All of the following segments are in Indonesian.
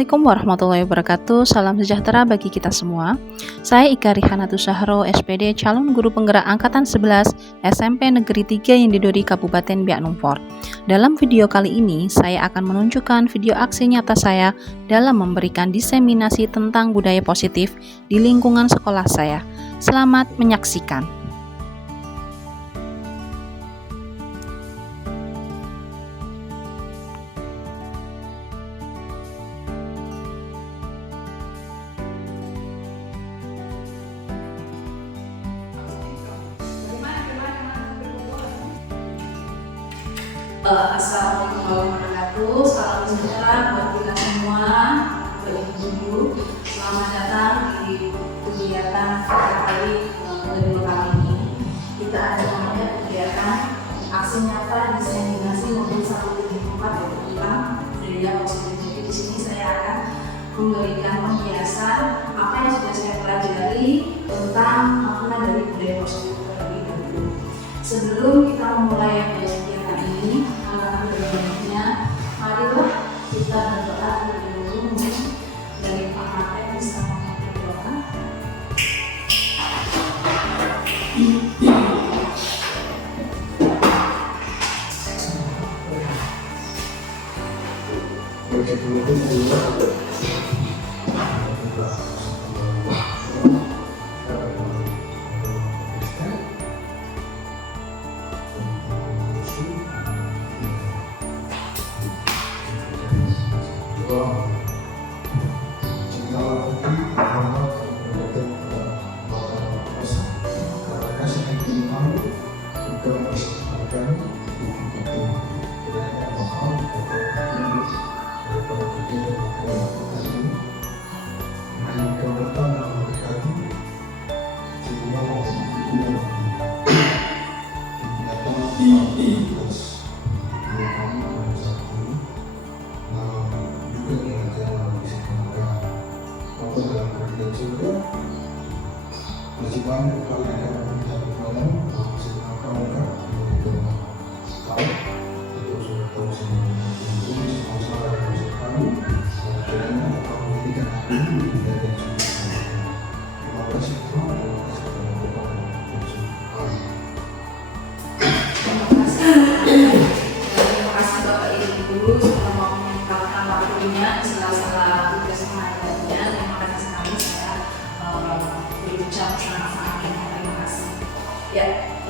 Assalamualaikum warahmatullahi wabarakatuh. Salam sejahtera bagi kita semua. Saya Ika Rihanatu Syahro, SPD calon guru penggerak angkatan 11 SMP Negeri 3 yang didori Kabupaten Biak Numfor. Dalam video kali ini, saya akan menunjukkan video aksi nyata saya dalam memberikan diseminasi tentang budaya positif di lingkungan sekolah saya. Selamat menyaksikan. Assalamualaikum warahmatullahi wabarakatuh. Salam sejahtera buat kita semua, Bapak Ibu Guru. Selamat datang di kegiatan kali kedua kali ini. Kita ada namanya kegiatan aksi nyata diseminasi mobil 1.4 yaitu tentang budaya positif. Jadi di sini saya akan memberikan pembiasan apa yang sudah saya pelajari tentang makna dari budaya positif terlebih dahulu. Sebelum kita memulai kegiatan ini, marilah kita berdoa terlebih dahulu. Dari Pak Martin bisa berdoa.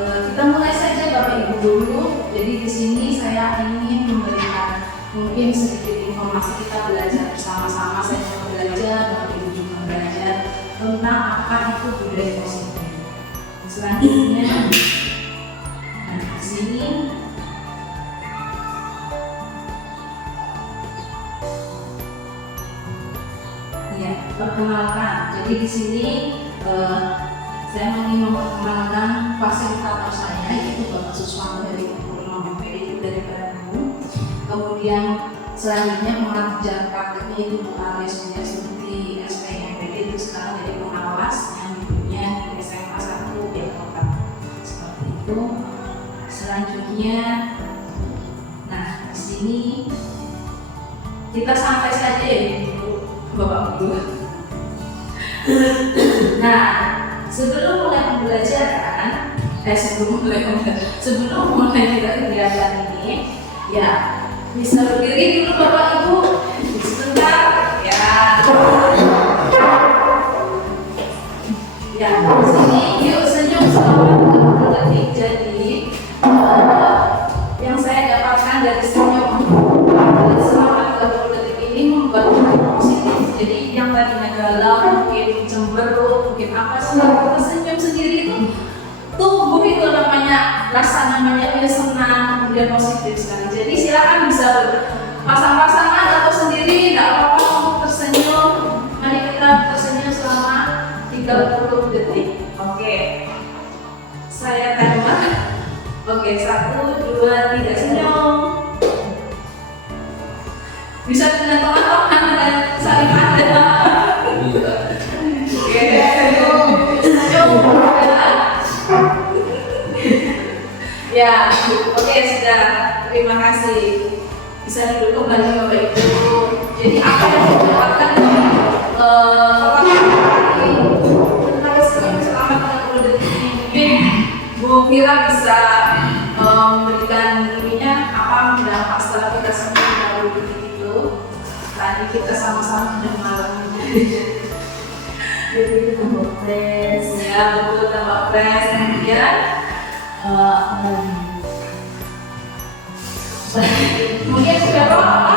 Kita mulai saja Bapak Ibu dulu. Jadi di sini saya ingin memberikan mungkin sedikit informasi, kita belajar bersama-sama. Saya juga belajar, Bapak Ibu juga belajar tentang apa itu budaya positif. Selanjutnya, di sini ya perkenalkan. Jadi di sini saya ingin memperkenalkan fasilitator saya, yaitu Bapak Suswanto dari Kurma MPD itu dari Bandung. Kemudian selanjutnya pengajar prakteknya itu Bu Aris di SPMPD itu sekarang jadi pengawas yang ibunya di SMA 1 Jakarta. Seperti itu. Selanjutnya, nah di sini kita santai saja ya Bapak Ibu. Nah, sebelum mulai pembelajaran, sebelum mulai kegiatan ini, ya bisa berdiri dulu Bapak Ibu, sebentar, ya. Ya, sini yuk senyum selama 30 detik. Jadi yang saya dapatkan dari senyum selama 30 detik ini membuat positif. Jadi yang tadinya galau, mungkin cemberut, mungkin apa sih, kita senyum sendiri itu tubuh itu namanya, rasa namanya senang, kemudian positif sekali. Jadi silakan bisa pasang-pasangan atau sendiri, tidak apa-apa untuk tersenyum. Mari kita tersenyum selama 30 detik. Oke, saya timer. Oke, 1, 2, 3, senyum. Bisa dengan teman-teman dan saling ada. Oke, senyum. Ya, oke, sudah. Terima kasih. Bisa duduk kembali Bapak Ibu. Jadi apa yang didapatkan kalau selama 30 detik ini mungkin Bu Mira bisa memberikan ininya apa dampak setelah kita semua 30 detik itu. Tadi kita sama-sama sudah mengalaminya. Jadi itu tambah fresh, ya betul, tambah fresh. Kemudian mungkin sudah apa?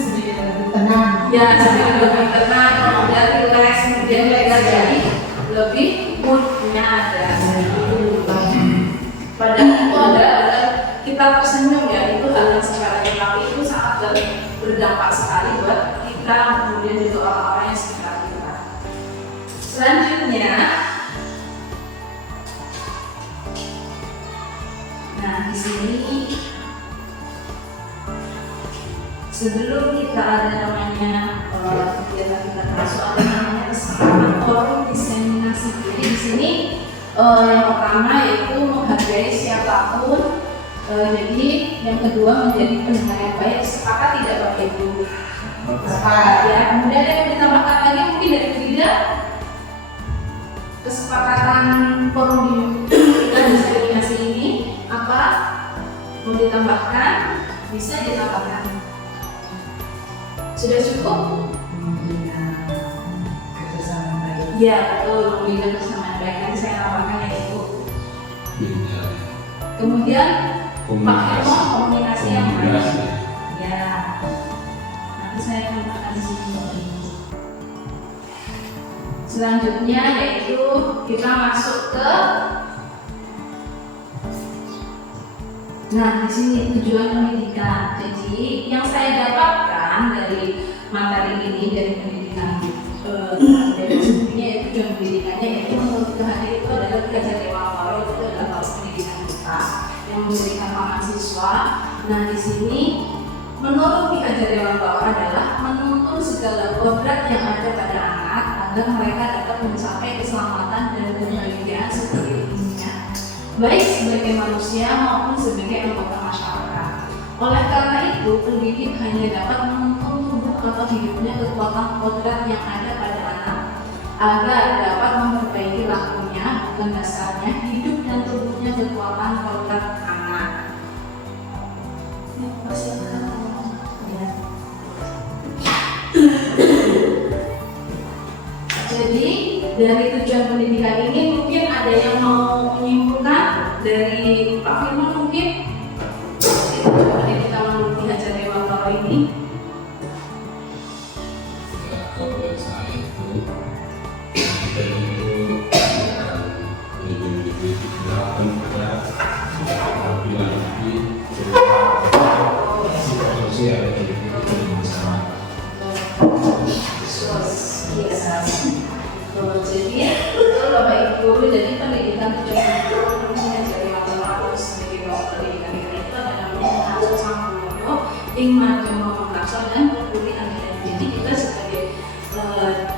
Sedikit lebih tenang. Ya, sedikit lebih tenang, kemudian relax, kemudian mereka jadi lebih moodnya ada. Padahal itu ada kita tersenyum ya, itu hal yang sepele, tapi itu sangat berdampak sekali buat kita, kemudian juga orang-orang yang sekitar kita. Selanjutnya, nah di sini sebelum kita ada namanya kegiatan kita masuk ada namanya kesempatan forum diseminasi. Jadi di sini yang pertama yaitu menghargai siapapun. Jadi yang kedua menjadi pendengar yang baik. Sepakat tidak Bapak Ibu? Sepakat ya. Kemudian yang ditambahkan lagi mungkin dari ketiga kesepakatan forum diseminasi ini apa? Mau ditambahkan? Bisa ditambahkan. Sudah cukup? Kerjasama baik. Ya betul, membina kesamaan baik. Nanti saya tambahkan ya Ibu. Kemudian Pak Irmo, komunikasi yang baik. Ya, nanti saya tambahkan di sini. Selanjutnya yaitu kita masuk ke nah di sini tujuan pendidikan. Jadi yang saya dapatkan dari materi ini dari pendidikan dari sebelumnya yaitu tujuan pendidikannya yaitu menurut kehadiran itu adalah belajar dewasa itu adalah proses pendidikan kita yang memberikan mahasiswa. Nah di sini menurut Ki Hajar Dewantara adalah menuntun segala kodrat yang ada pada anak agar mereka dapat mencapai keselamatan dan kebahagiaan seperti dirinya, baik sebagai manusia maupun sebagai anggota masyarakat. Oleh karena itu, pendidik hanya dapat menuntun tubuh atau hidupnya kekuatan kodrat yang ada pada anak agar dapat memperbaiki lakunya, bukan dasarnya hidup dan tubuhnya kekuatan kodrat anak. Jadi dari tujuan pendidikan ini mungkin ada yang mau menyimpulkan dari Pak Firman mungkin pendidikan menurut Ki Hajar Dewantara ini. Kalau saya itu kita itu lebih dilakukan pada lebih lagi sosial yang kita di masyarakat. Jadi betul Bapak Ibu, jadi pendidikan tujuan itu menjadi materi sebagai bapak pendidikan itu adalah mengatur sang guru, ingin memaksa dan berpuri anggaran. Jadi kita sebagai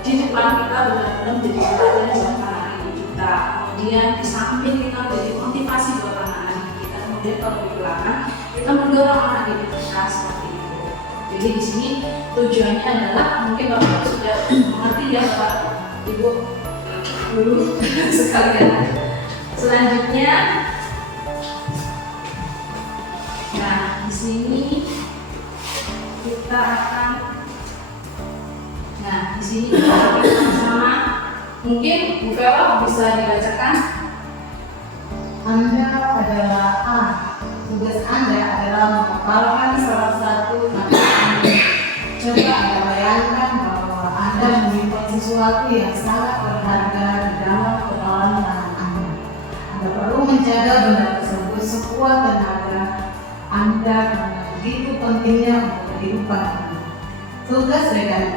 di depan kita benar-benar menjadi pelajaran buat anak didik kita. Kemudian di samping kita menjadi motivasi buat anak-anak kita. Kemudian kalau di belakang kita mendorong anak didik kita seperti itu. Jadi di sini tujuannya adalah mungkin Bapak Ibu sudah mengerti ya Bapak Ibu guru sekalian. Selanjutnya, nah di sini kita akan, nah di sini kita sama-sama mungkin Bu Vela bisa dibacakan. Anda adalah A. Tugas Anda adalah menghafalkan salah satu kata Anda. Coba Anda bayangkan bahwa Anda menyimpan sesuatu yang sangat berharga di dalam kepala tangan Anda. Anda perlu menjaga benda tersebut sekuat tenaga Anda karena begitu pentingnya untuk kehidupan Anda. Tugas rekan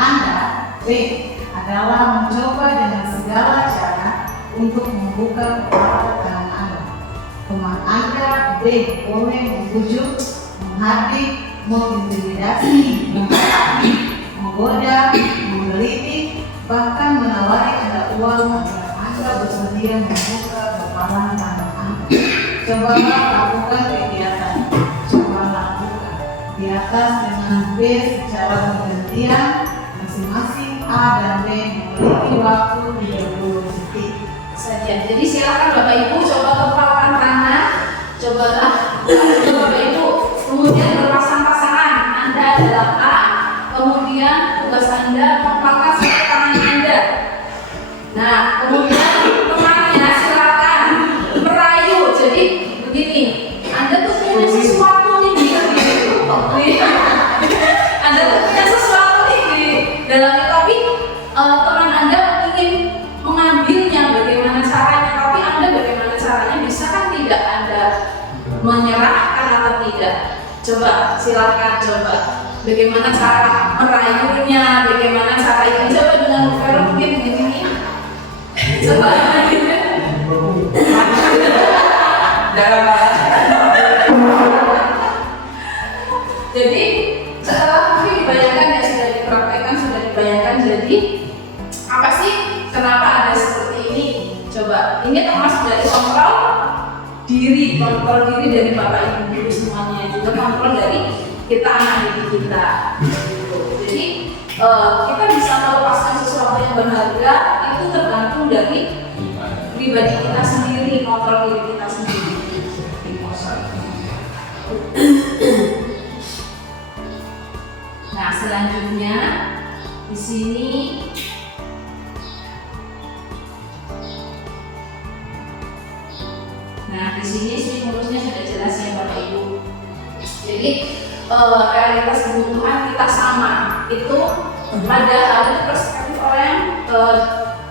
Anda B adalah mencoba dengan segala cara untuk membuka kepala tangan Anda. Teman Anda B boleh membujuk, menghardik, mengintimidasi, menghakimi, menggoda, menggelitik, bahkan menawari Anda uang agar Anda bersedia membuka kepala tangan Anda. Cobalah lakukan kegiatan, coba lakukan. di atas dengan B secara bergantian. Masing-masing A dan B memiliki waktu 30 detik saja. Jadi silakan Bapak Ibu coba kepalkan tangan, cobalah Bapak Ibu, kemudian berpasang-pasangan. Anda adalah A, kemudian tugas Anda mengepalkan satu tangan Anda. Nah, kemudian temannya silakan merayu. Jadi begini, Anda tuh punya sesuatu nih di Anda tuh punya sesuatu nih di dalamnya, tapi teman Anda ingin mengambilnya, bagaimana caranya? Tapi Anda bagaimana caranya? Bisa kan tidak Anda menyerahkan atau tidak? Coba silakan coba. Bagaimana cara merayunya? Bagaimana cara ini? Coba dengan Vero mungkin begini. Coba. Jadi setelah mungkin dibayangkan ya, sudah dipraktekkan, sudah dibayangkan. Jadi apa sih? Kenapa ada seperti ini? Coba. Ini termasuk dari kontrol diri dari Bapak Ibu guru semuanya, juga kontrol dari kita anak didik kita. Gitu. Jadi kita bisa melepaskan sesuatu yang berharga itu tergantung dari pribadi kita sendiri, kontrol diri kita sendiri. Nah, selanjutnya di sini stimulusnya sudah jelas ya Bapak Ibu. Jadi realitas kebutuhan kita sama. Itu padahal itu perspektif orang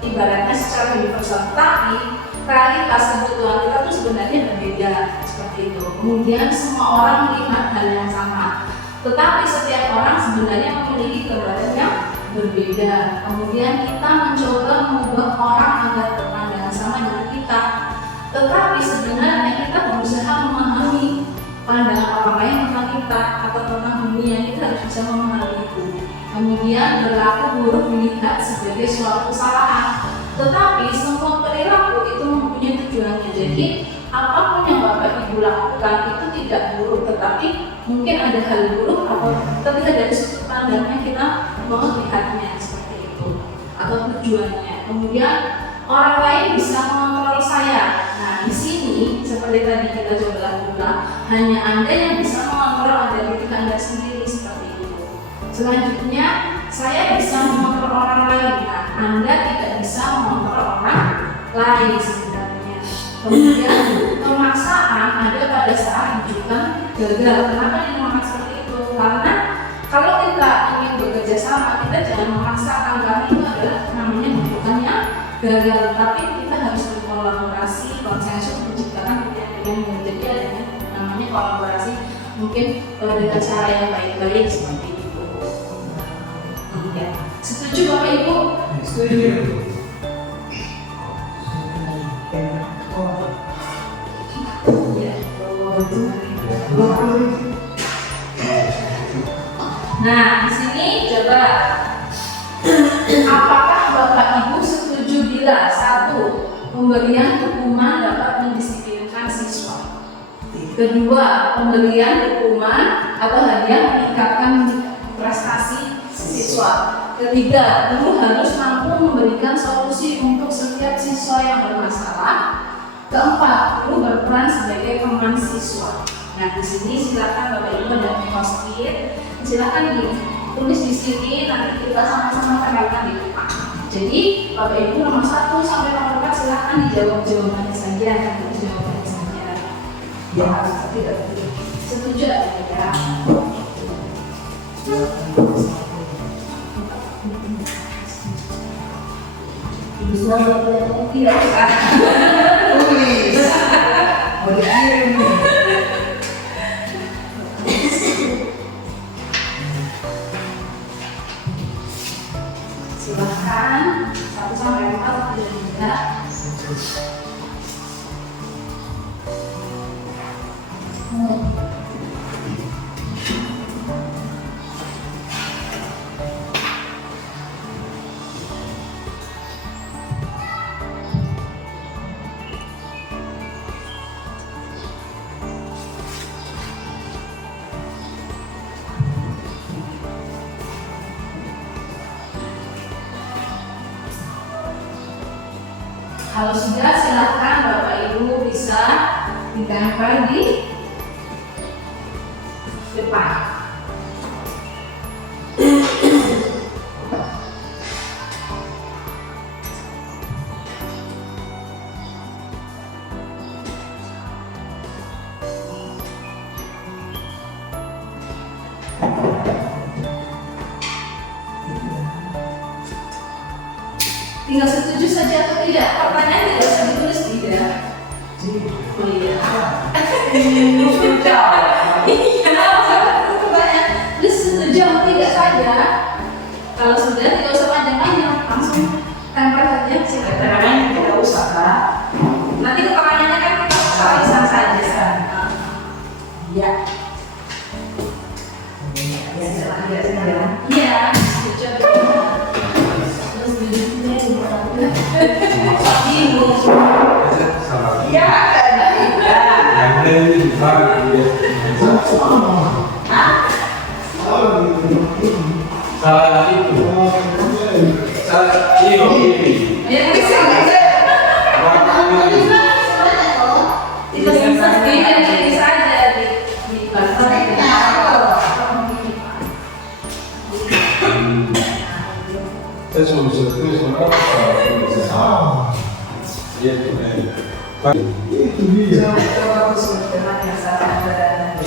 ibaratnya secara universal, tapi realitas kebutuhan kita tuh sebenarnya berbeda seperti itu. Kemudian semua orang melihat hal yang sama, tetapi setiap orang sebenarnya memiliki gambaran yang berbeda. Kemudian kita mencoba mengubah orang agar berpandangan sama dengan kita, tetapi sebenarnya kita berusaha memahami pandangan orang lain tentang kita atau tentang dunia. Kita harus bisa memahami itu. Kemudian berlaku buruk dilihat sebagai suatu kesalahan, tetapi semua perilaku itu mempunyai tujuannya. Jadi apapun yang Bapak Ibu lakukan itu tidak buruk, tetapi mungkin ada hal buruk atau ketika dari sudut pandangnya kita melihatnya seperti itu atau tujuannya. Kemudian orang lain bisa mengontrol saya. Nah, di sini seperti tadi kita coba lakukan, hanya Anda yang bisa mengontrol diri Anda sendiri seperti itu. Selanjutnya, saya bisa mengontrol orang lain. Nah, Anda tidak bisa mengontrol orang lain sebenarnya. Kemudian pemaksaan ada pada saat rujukan gagal. Kenapa dinamakan seperti itu? Karena kalau kita ingin bekerja sama, kita jangan memaksakan, karena itu adalah namanya rujukannya gagal. Tapi kita harus berkolaborasi, konsensus, menciptakan yang menjadi adanya namanya kolaborasi, mungkin dengan cara yang baik-baik seperti itu. Ya. Setuju Bapak Ibu? Setuju. Nah, di sini coba, apakah Bapak Ibu setuju bila satu, pemberian hukuman dapat mendisiplinkan siswa? Kedua, pemberian hukuman atau hadiah meningkatkan prestasi siswa. Ketiga, guru harus mampu memberikan solusi untuk setiap siswa yang bermasalah. Keempat, guru berperan sebagai teman siswa. Nah, di sini silakan Bapak Ibu dan Post-it, silakan ditulis di sini, nanti kita sama-sama terangkan di depan. Jadi Bapak Ibu nomor 1 sampai nomor 4 silakan dijawab jawabannya saja, nanti jawabannya saja. Ya, tidak setuju ya? Tidak bisa. Silahkan 1 sampai 4 tidak. Kalau sudah, silakan Bapak Ibu bisa ditempel di depan. Tinggal setuju saja atau tidak. Pertanyaan tidak usah ditulis tidak. Oh iya. Iya, pertanyaan setuju atau tidak saja. Kalau sudah tidak usah panjang-panjang, langsung tempel saja. Keterangan tidak usah Kak. Nanti keterangannya kan kita tulisan saja. Iya. Iya, setuju. Bingung. Iya, ada. Yang lain salah dia. Salah itu. Salah ini. Ya, bisa. Tidak saja di Saya cuma bisa tulis berapa? Iya itu. Itu dia. Coba aku teman yang sama dengan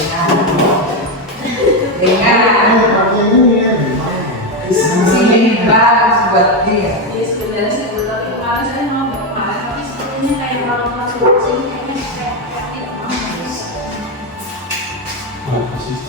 sini bagus buat dia. Iya, sebenarnya saya belum tahu. Kemarin saya mau kemarin, tapi sebenarnya kayak kalau masuk sini kayaknya kayak tidak bagus. Apa sih?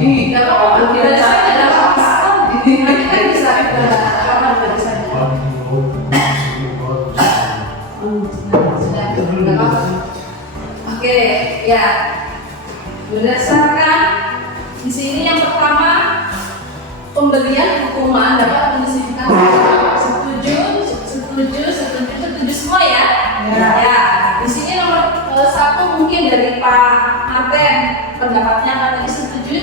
Tidak apa-apa, tidak saya tidak apa-apa. Nanti kan bisa ke kamar dari saya. Sudah, tidak apa-apa. Oke, ya. Berdasarkan di sini yang pertama, pemberian hukuman dapat mendisiplinkan setuju semua ya. Ya. Di sini nomor satu mungkin dari Pak Martin, pendapatnya apa tadi setuju?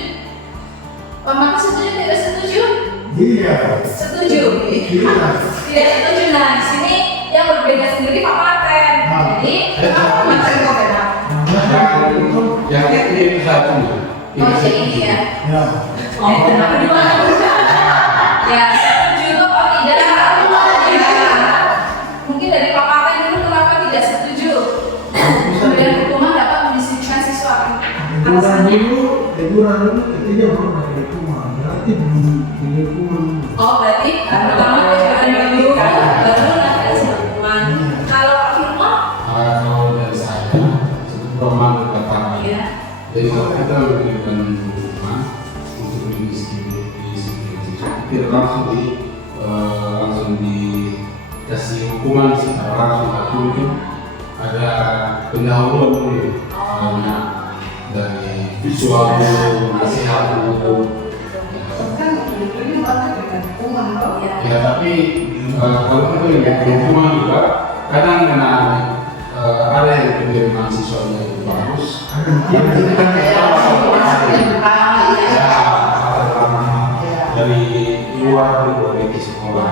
Pak Martin setuju tidak setuju? Iya. Setuju. Iya. Tidak setuju. Nah, di sini yang berbeda sendiri Pak Martin. Jadi Pak Martin kok beda? Yang ini satu. Oh, ini ya. Ya. Oh, kedua. Ya, setuju atau tidak? Ya. Mungkin dari Pak Martin dulu kenapa tidak setuju? Pemberian hukuman dapat mendisiplinkan siswa. Alasannya? Teguran dulu ketiga baru dari hukuman. Berarti belum hukuman. Oh, berarti pertama teguran dulu, baru nanti ada hukuman. Kalau Pak Firman? Kalau dari saya, Roman pertama. Ya. Jadi kalau kita memberikan hukuman untuk disiplin, tidak langsung dikasih hukuman secara langsung, tapi mungkin ada pendahuluan dulu. Karena dari visual dulu, nasihat dulu. Kan ini banget dengan hukuman loh. Ya tapi kalau kita lihat hukuman juga kadang kena ada yang penerimaan siswanya itu bagus. Dari luar dari sekolah.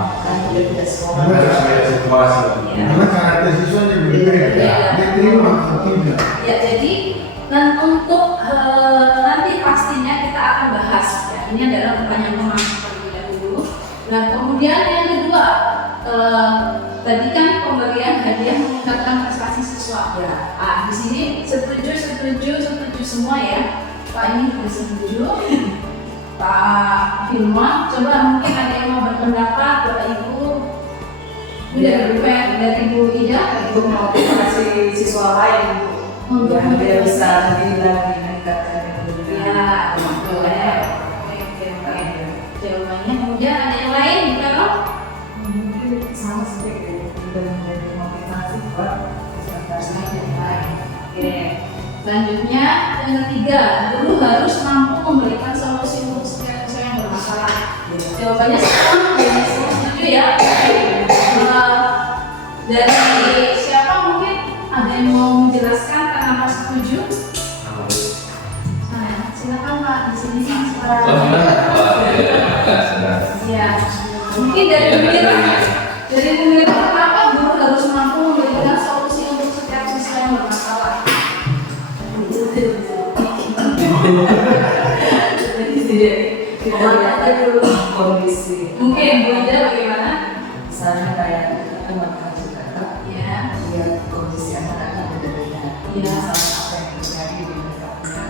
Harus lihat situasi. Karena karakter siswanya berbeda. Dia terima atau tidak. Ya, jadi dan untuk nanti pastinya kita akan bahas ya. Ini adalah pertanyaan pemahaman terlebih dahulu. Dan kemudian yang kedua, tadi kan pemberian hadiah meningkatkan prestasi siswa. Ya. Di sini setuju semua ya. Pak ini juga setuju. Pak Firman, coba mungkin ada yang mau berpendapat, Bapak Ibu. Dari Bu Ida, Untuk motivasi siswa lain untuk yang dia bisa lebih lagi meningkatkan ilmunya. ya, betul ya. Oke. Jawabannya kemudian ada yang lain kalau Mungkin sama seperti dan menjadi motivasi buat peserta yang lain. Oke. Selanjutnya yang ketiga, guru harus mampu memberikan solusi untuk siswa yang bermasalah. Jawabannya semua setuju ya. Dari siapa mungkin ada yang mau menjelaskan kenapa setuju? Nah, silakan Pak, di sini suara. Ya, mungkin dari Mira kenapa guru harus mampu memberikan solusi untuk setiap siswa yang bermasalah? Kita lihat aja dulu kondisi. Mungkin Bu Ida bagaimana? Misalnya kayak kita kan mengkaji kata, Ya, lihat kondisi anak-anak berbeda. Iya. Misalnya apa yang terjadi di mereka punya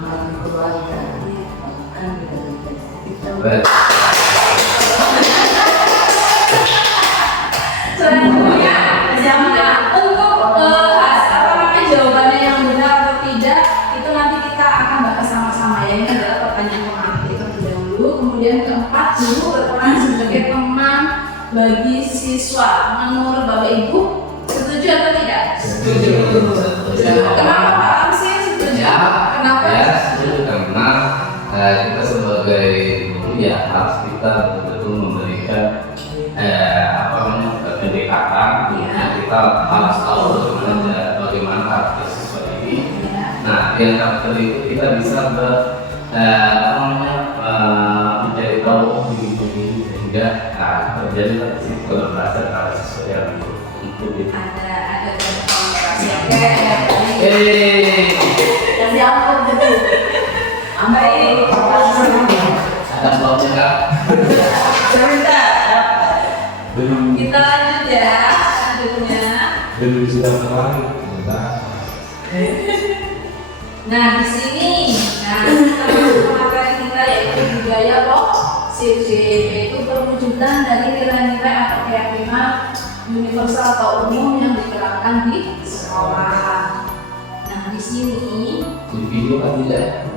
melalui keluarga, kan beda-beda. Kita selanjutnya untuk jawabannya yang benar atau tidak itu nanti kita akan bahas sama-sama ya. Ini adalah pertanyaan pemantik terlebih dahulu. Kemudian keempat, guru berperan sebagai teman bagi siswa. Menurut Bapak Ibu setuju atau tidak? Setuju. Kenapa Pak Amsir setuju? Kenapa? Ya, setuju karena kita sebagai guru ya harus kita betul-betul memberikan pendekatan. Kita harus tahu bagaimana karakter siswa ini. Nah, yang karakter itu kita bisa mencari tahu begini sehingga terjadi kolaborasi antara siswa yang itu. Ada komunikasi. Oke. yang diangkut gitu. Baik. Ada blognya Kak? Sebentar. Dengan Kita lanjut ya. Selanjutnya. dengan sudah terang kita Nah, di sini, kita masuk ke materi kita yaitu budaya positif, yaitu perwujudan dari nilai-nilai atau keyakinan universal atau umum yang diterapkan di sekolah. Nah, di sini Di video kan tidak?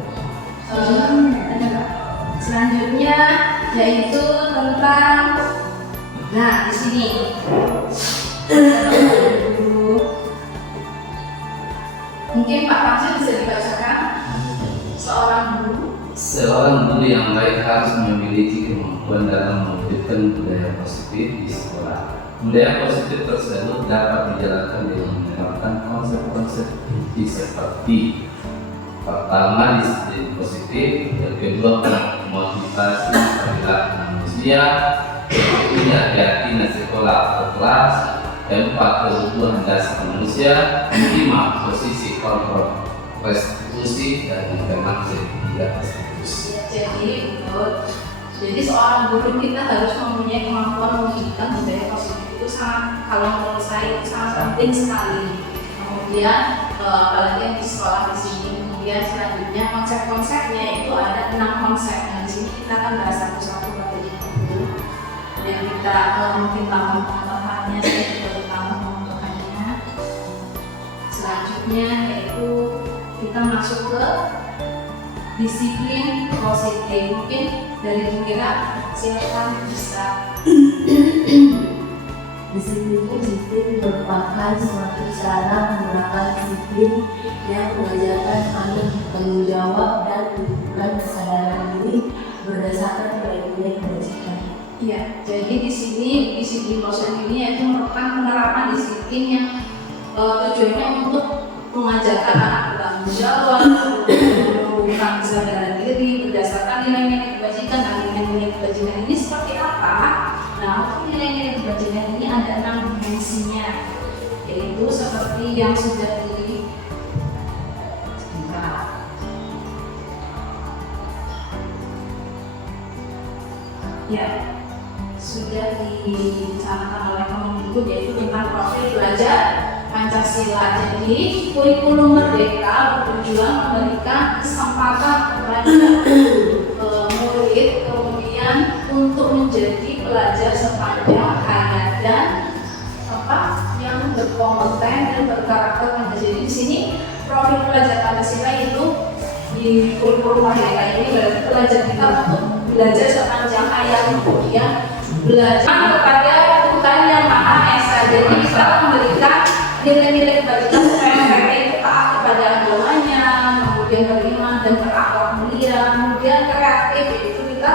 ada nggak? Selanjutnya yaitu tentang, nah di sini. Mungkin Pak Pansu bisa dibacakan. Seorang guru yang baik harus memiliki kemampuan dalam mewujudkan budaya positif di sekolah. Budaya positif tersebut dapat dijalankan dengan menerapkan konsep-konsep seperti pertama disiplin positif, yang kedua motivasi perilaku manusia, ketiga keyakinan sekolah atau kelas, keempat kebutuhan dasar manusia, kelima posisi kontrol restitusi, dan yang keenam ketiga restitusi. Jadi seorang guru kita harus mempunyai kemampuan mewujudkan budaya positif itu sangat, kalau menurut saya itu sangat penting sekali. Kemudian apalagi yang di sekolah di sini. Kemudian selanjutnya konsep-konsepnya itu ada 6 konsep. Nah di sini kita akan bahas satu-satu Bapak Ibu. Dan kita mungkin tambah pengetahuannya, saya juga bertambah pengetahuannya. Selanjutnya yaitu kita masuk ke disiplin positif. Mungkin dari Bu Mira, silakan bisa. Disiplin positif merupakan suatu cara menerapkan disiplin yang mengajarkan anak bertanggung jawab dan menunjukkan kesadaran diri berdasarkan nilai-nilai kebajikan. Iya, jadi di sini disiplin positif ini yaitu merupakan penerapan disiplin yang tujuannya untuk mengajarkan anak bertanggung jawab, menumbuhkan kesadaran diri berdasarkan nilai-nilai kebajikan. Nah, nilai-nilai kebajikan ini seperti apa? Nah, untuk nilai-nilai kebajikan ini ada 6 dimensinya, yaitu seperti yang sudah sudah dicanangkan oleh Kemendikbud, yaitu tentang profil belajar Pancasila. Jadi kurikulum Merdeka bertujuan memberikan kesempatan kepada murid kemudian untuk menjadi pelajar sepanjang hayat dan yang berkompeten dan berkarakter Pancasila. Di sini profil pelajar Pancasila itu di kurikulum Merdeka ini berarti pelajar kita untuk belajar sepanjang hayat, kemudian belajar kepada Tuhan yang Maha Esa. Jadi kita memberikan nilai-nilai kebajikan supaya mereka itu taat kepada agamanya, kemudian beriman dan berakhlak mulia, kemudian kreatif, yaitu kita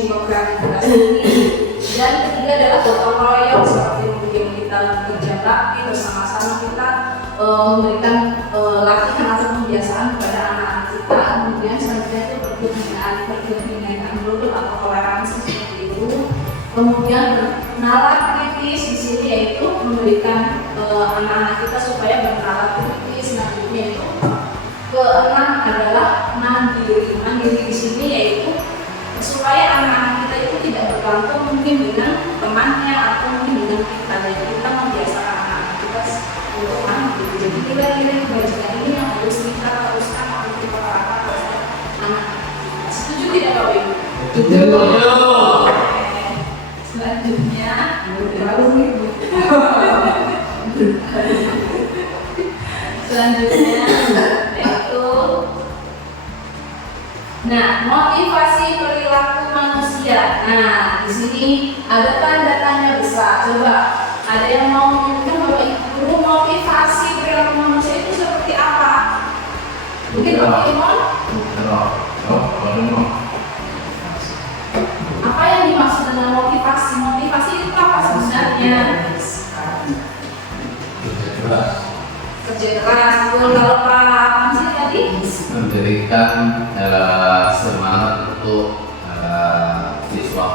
jiwa kreativitas ini. Dan ketiga adalah gotong royong, seperti mungkin kita kerja bakti bersama-sama, kita memberikan latihan atau pembiasaan kepada anak-anak kita. Kemudian selanjutnya itu berkebinekaan global atau toleransi seperti itu. Kemudian nalar kritis di sini yaitu memberikan anak-anak kita supaya bernalar kritis. Selanjutnya itu keenam adalah mandiri. Mandiri di sini yaitu supaya anak-anak kita itu tidak bergantung mungkin dengan temannya atau mungkin dengan kita. Jadi kita membiasakan anak-anak kita untuk mandiri. Jadi kira-kira kebiasaan ini yang harus kita teruskan atau kita terapkan pada anak. Setuju tidak Bapak Ibu? Setuju. Selanjutnya, yaitu motivasi perilaku manusia. Nah, di sini ada tanda-tanya besar. Coba ada yang mau menyebutkan Bapak Ibu motivasi perilaku manusia itu seperti apa? Mungkin Bapak Imon? Apa yang dimaksud dengan motivasi? Motivasi itu apa sebenarnya? Kerja keras. Kalau Pak Hamsi tadi? Memberikan semangat untuk siswa.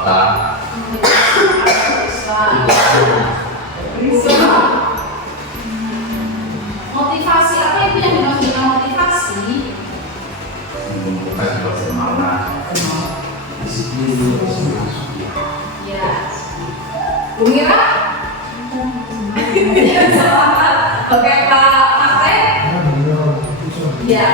Motivasi apa itu yang dimaksud dengan motivasi? Bukan bersemangat. Disiplin. Ya. Bu Mira? Selamat. Oke Pak Marten? Ya.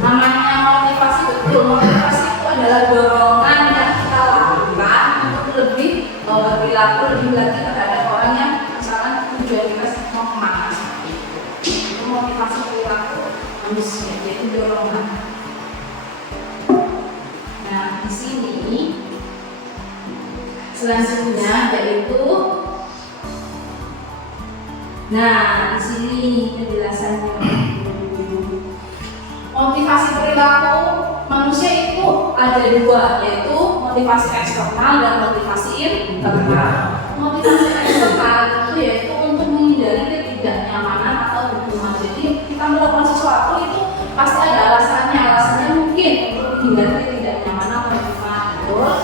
Namanya motivasi, betul. Motivasi itu adalah dorongan yang kita lakukan untuk lebih berperilaku lebih lagi terhadap orang yang misalkan tujuan kita mau kemana seperti itu. Itu motivasi perilaku manusia, yaitu dorongan. Nah, di sini selanjutnya yaitu di sini penjelasannya. Motivasi perilaku manusia itu ada dua, yaitu motivasi eksternal dan motivasi internal. Motivasi eksternal itu yaitu untuk menghindari ketidaknyamanan atau hukuman. Jadi kita melakukan sesuatu itu pasti ada alasannya. Alasannya mungkin untuk menghindari ketidaknyamanan atau hukuman. Terus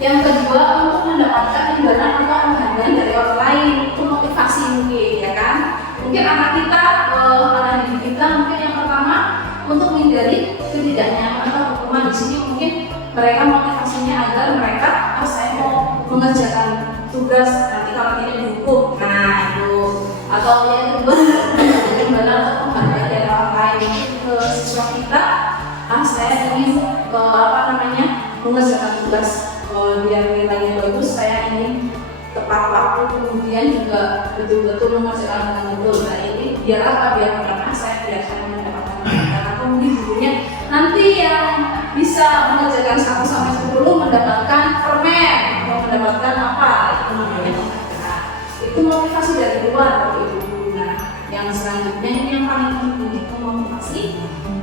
yang kedua untuk mendapatkan imbalan atau penghargaan dari orang lain. Itu motivasi mungkin, ya kan? Mungkin anak kita, anak didik kita mungkin yang pertama untuk menghindari ketidaknyamanan atau hukuman. Di sini mungkin mereka motivasinya agar mereka saya mau mengerjakan tugas nanti kalau tidak dihukum. Nah itu. Atau yang kedua mendapatkan imbalan atau penghargaan dari orang lain. Ke siswa kita, saya ingin mengerjakan tugas biar nilainya bagus, saya ingin tepat waktu, kemudian juga betul-betul mengerjakan dengan betul. Nah ini biar apa? Biar karena saya biasanya mendapatkan penghargaan atau mungkin gurunya nanti yang bisa mengerjakan 1-10 mendapatkan permen atau mendapatkan apa? Itu namanya penghargaan. Itu motivasi dari luar dari ibu. Nah yang selanjutnya ini yang paling penting itu motivasi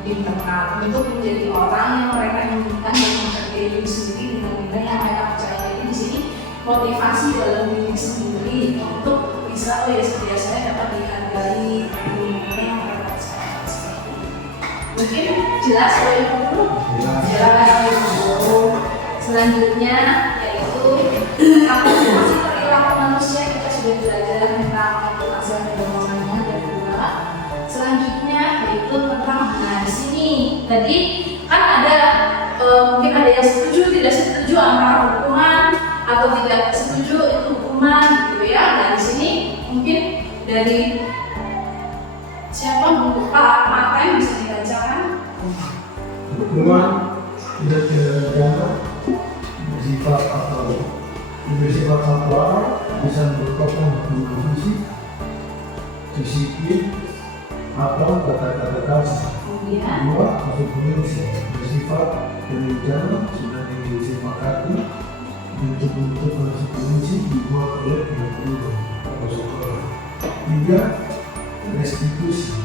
internal untuk menjadi orang yang mereka inginkan dan menjadi diri sendiri dengan nilai yang mereka percaya. Di sini motivasi dalam diri sendiri untuk bisa saya dapat dihargai dengan yang mereka percaya. Mungkin jelas dulu. Selanjutnya yaitu motivasi perilaku manusia. Kita sudah belajar tentang motivasi dan dorongannya dan juga selanjutnya yaitu tentang di sini tadi kan ada mungkin ada yang setuju tidak setuju antara hukuman atau tidak setuju itu hukuman gitu ya. Dan di sini mungkin dari siapa buku Pak Marten bisa dibacakan. Hukuman tidak pidana bersifat fatwa bisa merupakan hukuman fisik, disiplin atau kata-kata kasar. Dua, hukuman bersifat berencana sudah disepakati bentuk-bentuk konsekuensi dibuat oleh pihak atau sekolah. Tiga, restitusi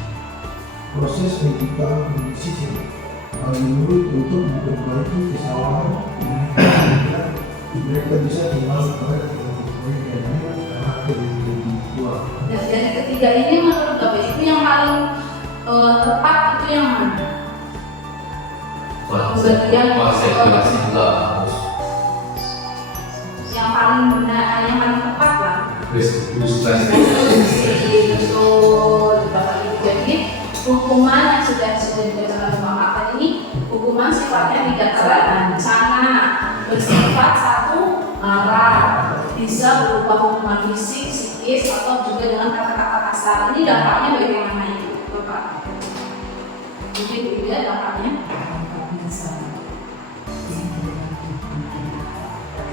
proses penciptaan kondisi hal menurut untuk memperbaiki kesalahan mereka bisa tinggal pada mereka karakter yang lebih kuat. Ya, dan ketiga ini menurut Bapak Ibu yang paling tepat itu yang mana? Konsekuensi juga harus Yang paling benar, yang paling tepat lah. betul. Betul, Bapak Ibu. Jadi hukuman yang sudah dibacakan Bapak tadi ini, hukuman sifatnya tidak terencana, bersifat satu arah, bisa berupa hukuman fisik, psikis, atau juga dengan kata-kata kasar. Ini dampaknya bagaimana itu, Bapak? Mungkin juga dampaknya.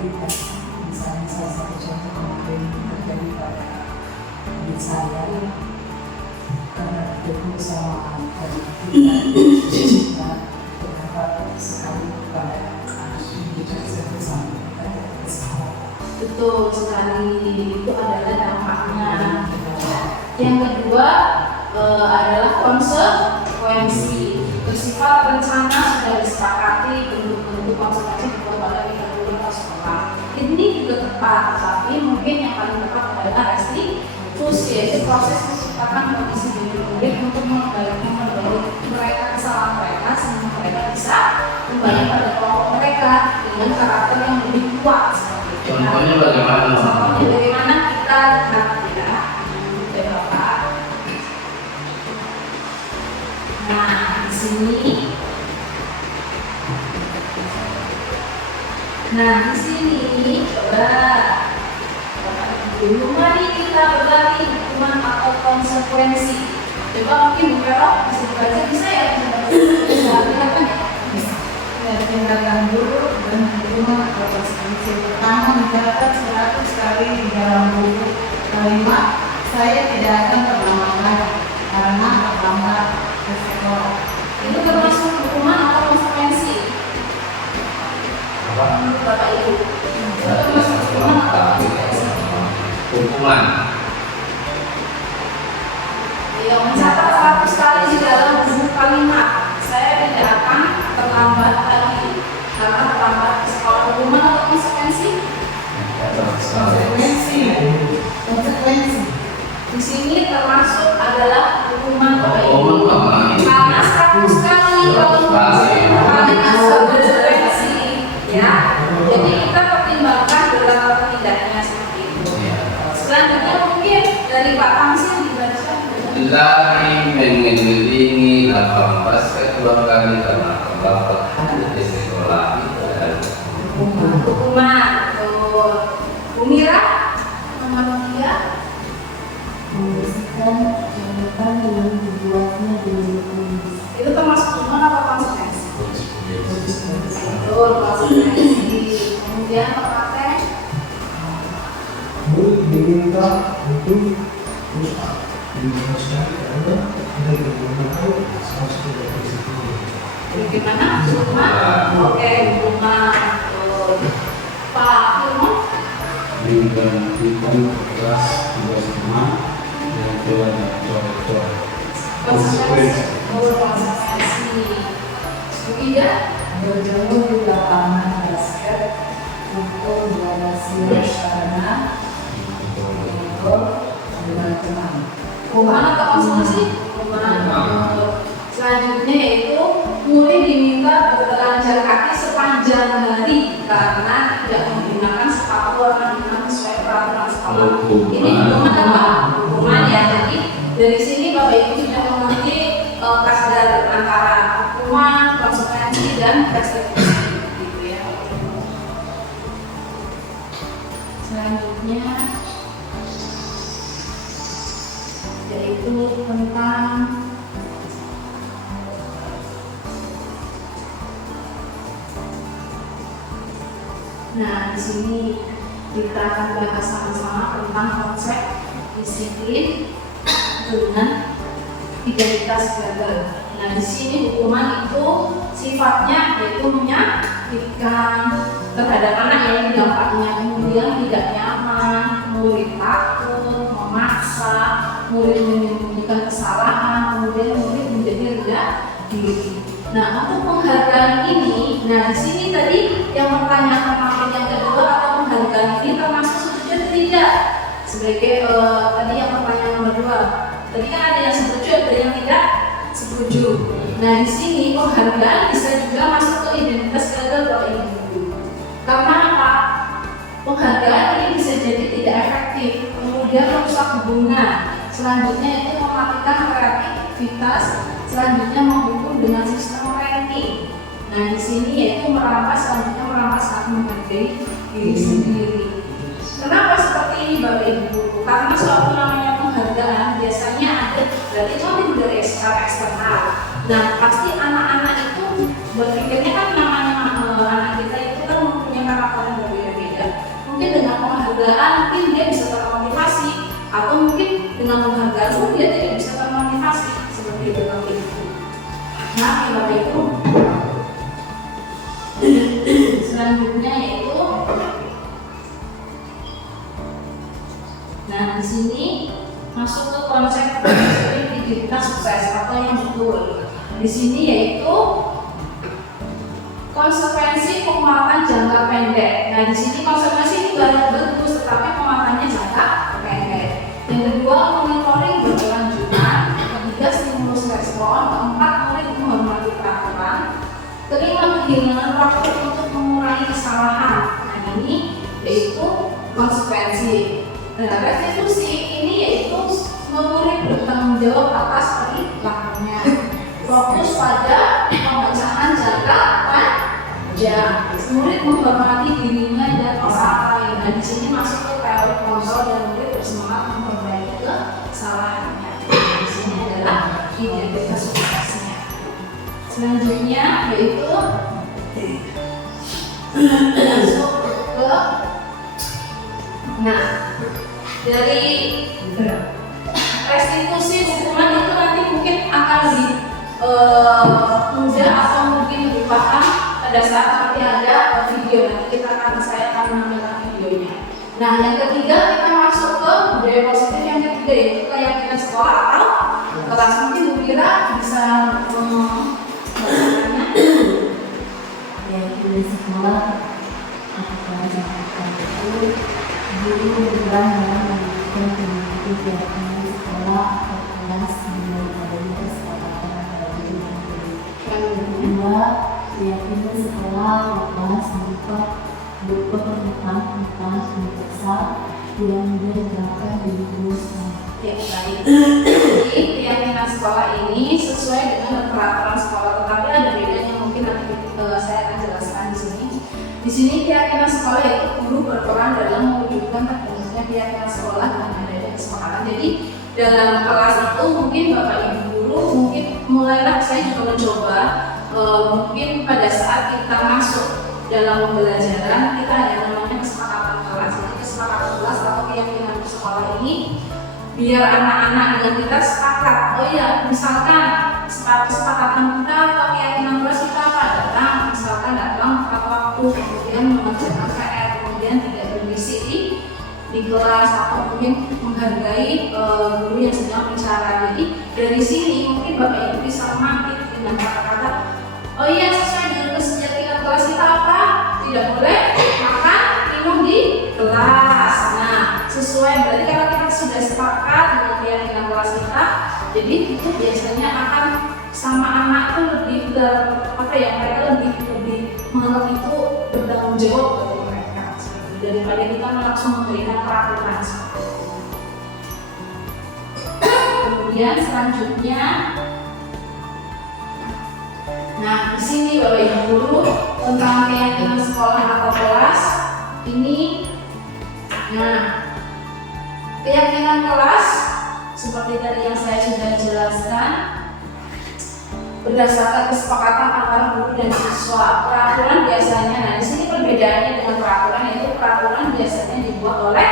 Misalnya salah satu contoh kemarin terjadi pada diri saya karena ketemu sama dan kita berdampak sekali pada anak kita bersama kita bersama. Betul sekali, itu adalah dampaknya. Yang kedua adalah konsekuensi, bersifat rencana, sudah disepakati bentuk-bentuk konsekuensi dibuat pada undang-undang sekolah. Ini juga tepat, tapi mungkin yang paling tepat adalah restitusi, yaitu proses menciptakan kondisi murid untuk mengembalikan mereka kesalahan mereka sehingga mereka bisa kembali pada kelompok mereka dengan karakter yang lebih kuat. Contohnya bagaimana? Contohnya bagaimana kita lihat ya, Bapak. Nah, di sini. Coba dulu mari kita berbagi hukuman atau konsekuensi. Coba mungkin Bu Vero bisa dibaca, bisa ya? Bisa kelihatan ya? Ya, tinggalkan dulu dan hukuman atau konsekuensi. Pertama, mencatat 100 kali di dalam buku kalimat saya tidak akan terlambat karena terlambat ke sekolah. Itu termasuk hukuman atau konsekuensi? Menurut Bapak Ibu, itu termasuk hukuman atau konsekuensi? Hukuman. Ya, mencatat 100 kali di dalam buku kalimat saya tidak akan terlambat lagi karena terlambat ke sekolah. Hukuman atau konsekuensi? Konsekuensi. Di sini termasuk adalah hukuman Bapak Ibu. Hukuman. Karena 100 kali kalau kalimat konsekuensi, ya. Jadi kita pertimbangkan benar atau tidaknya seperti itu. Selanjutnya mungkin dari Pak Tamsil dibaca. Lari mengelilingi 18 kedua kali karena terlambat di sekolah itu adalah Hukuman. Tuh. Bu Mira, nomor 3. Membersihkan jabatan yang dibuatnya dengan tulis. Itu termasuk hukuman atau konsekuensi? Betul, konsekuensi. Kemudian terpakai Murid diminta untuk sekali karena kita bergunakan salah satu dari situ. bagaimana? Hukuman? Oke, hukuman. Betul. Pak Firman? Menggantikan tugas teman yang telah dicoret-coret. Konsekuensi. Konsekuensi. Bu Ida? Berjemur di lapangan basket untuk berada siap karena gol dengan teman. Hukuman atau konsekuensi? Hukuman. Selanjutnya yaitu murid diminta bertelanjang kaki sepanjang hari karena tidak menggunakan sepatu warna hitam sesuai peraturan sekolah. Ini hukuman apa? Hukuman ya. Jadi dari sini Bapak Ibu sudah mengerti kadar antara hukuman, konsekuensi dan restitusi, gitu ya. Selanjutnya yaitu tentang di sini kita akan bahas sama-sama tentang konsep disiplin dengan identitas gagal. Nah, di sini hukuman itu sifatnya yaitu menyakitkan terhadap anak yang dampaknya kemudian tidak nyaman, murid takut, memaksa, murid menyembunyikan kesalahan, kemudian murid menjadi rendah diri. Nah, untuk penghargaan ini, di sini tadi yang pertanyaan pertama tidak? Sebagai tadi yang pertanyaan nomor 2, tadi kan ada yang setuju, ada yang tidak setuju. Nah di sini penghargaan bisa juga masuk ke identitas gagal Bapak Ibu. Karena apa? Penghargaan ini bisa jadi tidak efektif, kemudian merusak hubungan. Selanjutnya itu mematikan kreativitas. Selanjutnya menghukum dengan sistem ranking. Nah di sini yaitu selanjutnya merampas hak menghargai diri sendiri. Kenapa seperti ini Bapak Ibu? Karena suatu namanya penghargaan biasanya ada berarti itu dari secara eksternal. Nah pasti anak-anak itu berpikirnya kan namanya anak kita itu kan mempunyai karakter yang berbeda-beda. Mungkin dengan penghargaan mungkin dia bisa termotivasi, atau mungkin dengan penghargaan pun dia tidak bisa termotivasi seperti itu Bapak Ibu. Nah Bapak Ibu, selanjutnya yaitu, nah di sini masuk ke konsep integritas sukses atau yang betul. Di sini yaitu konsekuensi penguatan jangka pendek. Nah di sini konsekuensi juga yang bagus, tetapi penguatannya jangka pendek. Yang kedua monitoring berkelanjutan. Ketiga stimulus respon. Keempat murid menghormati peraturan. Kelima kehilangan waktu untuk mengurangi kesalahan. Nah ini yaitu konsekuensi. Nah restitusi ini yaitu murid bertanggung jawab atas perilakunya. Fokus pada pemecahan jangka panjang. Murid menghormati dirinya dan orang lain. Nah di sini masuk ke teori kontrol dan murid bersemangat memperbaiki kesalahannya. Di sini adalah identitas suksesnya. Selanjutnya yaitu masuk ke, nah dari restitusi hukuman itu nanti mungkin akan lebih mudah atau mungkin lebih paham pada saat nanti ada video. Nanti saya akan menampilkan videonya. Nah yang ketiga kita masuk ke budaya positif yang ketiga yaitu keyakinan sekolah atau kelas. Mungkin Bu Mira bisa Keyakinan sekolah atau kelas itu guru berperan dalam memberikan pendidikan keyakinan sekolah atau kelas dengan adanya kesepakatan antara guru dan murid. Kedua, keyakinan sekolah atau kelas berupa pernyataan universal yang mudah diterapkan di guru sekolah. Ya, baik. Jadi keyakinan sekolah ini sesuai dengan peraturan sekolah, tetapi ada bedanya mungkin nanti saya akan jelaskan di sini. Di sini keyakinan sekolah itu guru berperan dalam mewujudkan terbentuknya keyakinan sekolah dengan adanya kesepakatan. Jadi dalam kelas itu mungkin Bapak Ibu guru mungkin mulailah saya juga mencoba mungkin pada saat kita masuk dalam pembelajaran kita ada namanya kesepakatan kelas. Jadi kesepakatan kelas atau keyakinan sekolah ini biar anak-anak dengan kita sepakat. Oh ya, misalkan kesepakatan kita atau keyakinan kelas kita apa? Datang tepat waktu, kemudian mengerjakan PR, kemudian tidak berbisik di kelas, atau mungkin menghargai guru yang sedang bicara. Jadi dari sini mungkin Bapak Ibu bisa mengambil dengan kata-kata, oh iya sesuai dengan keyakinan kelas kita apa? Tidak boleh makan minum di kelas. Nah sesuai, berarti kalau kita sudah sepakat dengan keyakinan kelas kita, jadi itu biasanya akan sama anak itu lebih mereka lebih menganggap itu bertanggung jawab bagi mereka daripada kita langsung memberikan peraturan. Kemudian selanjutnya, nah di sini Bapak Ibu guru tentang keyakinan sekolah atau kelas ini. Nah keyakinan kelas seperti tadi yang saya sudah jelaskan berdasarkan kesepakatan antara guru dan siswa. Peraturan biasanya, nah di sini perbedaannya dengan peraturan yaitu peraturan biasanya dibuat oleh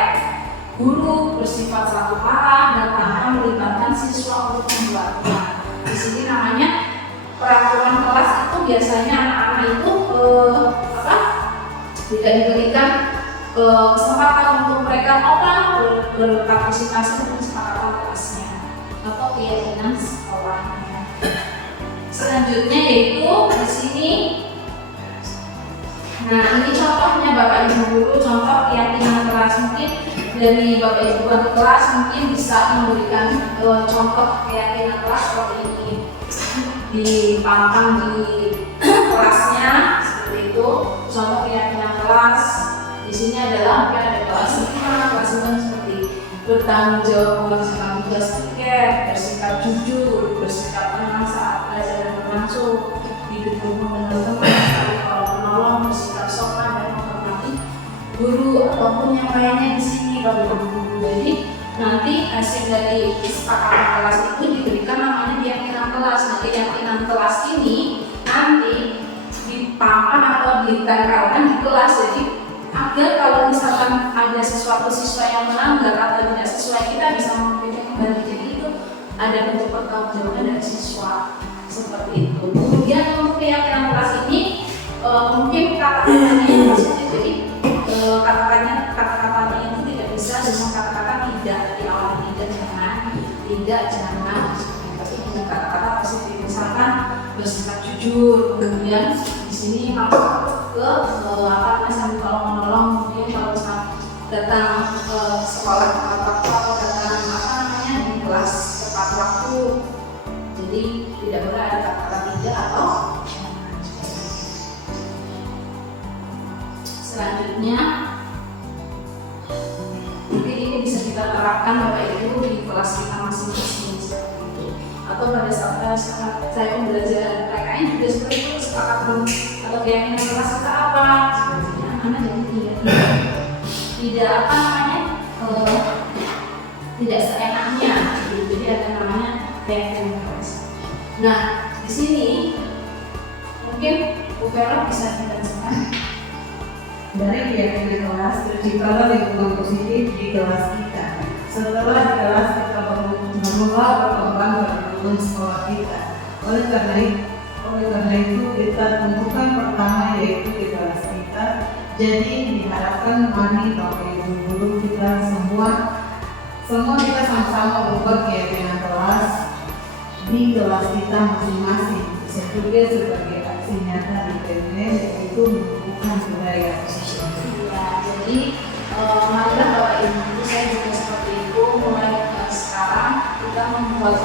guru bersifat satu arah dan tanpa melibatkan siswa untuk membuatnya. Di sini namanya peraturan kelas itu biasanya anak-anak itu tidak diberikan kesempatan untuk mereka berpartisipasi dalam kesepakatan kelasnya atau keyakinan sekolahnya. Selanjutnya yaitu di sini. Nah ini contohnya Bapak Ibu guru, contoh keyakinan kelas. Mungkin dari Bapak Ibu di kelas mungkin bisa memberikan contoh keyakinan kelas seperti ini, dipantang di kelasnya seperti itu. Contoh keyakinan kelas di sini adalah mungkin ada kelas 5, kelas 6 seperti bertanggung jawab melaksanakan tugas tiket, bersikap jujur, bersikap tenang saat pelajaran berlangsung, hidup rukun dengan teman, saling menolong, bersikap sopan dan menghormati guru ataupun yang lainnya di sini Bapak Ibu. Jadi nanti hasil dari kesepakatan kelas itu diberikan namanya keyakinan kelas. Nah, keyakinan kelas ini nanti dipampang atau ditempelkan di kelas. Jadi agar kalau misalkan ada sesuatu siswa yang melanggar atau tidak sesuai, kita bisa mengkritik kembali. Jadi itu ada bentuk pertanggungjawaban dari siswa seperti itu. Kemudian untuk keyakinan kelas ini mungkin kata-katanya yang positif. Jadi kata-katanya itu tidak bisa dengan kata-kata tidak di awal, tidak jangan tapi dengan kata-kata positif. Misalkan bersikap jujur, kemudian di sini masuk ke sambil tolong-menolong. Kemudian kalau misalkan datang sekolah tepat waktu atau datang di kelas tepat waktu, jadi tidak boleh ada kata-kata tidak atau selanjutnya. Mungkin ini bisa kita terapkan Bapak Ibu di kelas kita masing-masing seperti itu. Atau pada saat saya pembelajaran PKN juga seperti itu, sepakat atau keyakinan kelas kita apa? Sebenarnya anak jadi tidak apa namanya tidak seenaknya. Jadi ada namanya keyakinan kelas. Nah di sini mungkin Bu Vera bisa menjelaskan. Dari keyakinan kelas terciptalah lingkungan positif di kelas kita. Setelah di kelas kita bermula berkembang lingkungan sekolah kita. Oleh karena itu kita tentukan pertama yaitu di kelas kita. Jadi diharapkan mari Bapak Ibu guru kita semua kita sama-sama berubah keyakinan kelas di kelas kita masing-masing. Bisa juga sebagai aksi nyata di PNM yaitu bukan budaya positif. Ya, jadi marilah Bapak Ibu, saya juga seperti itu. Mulai sekarang kita membuat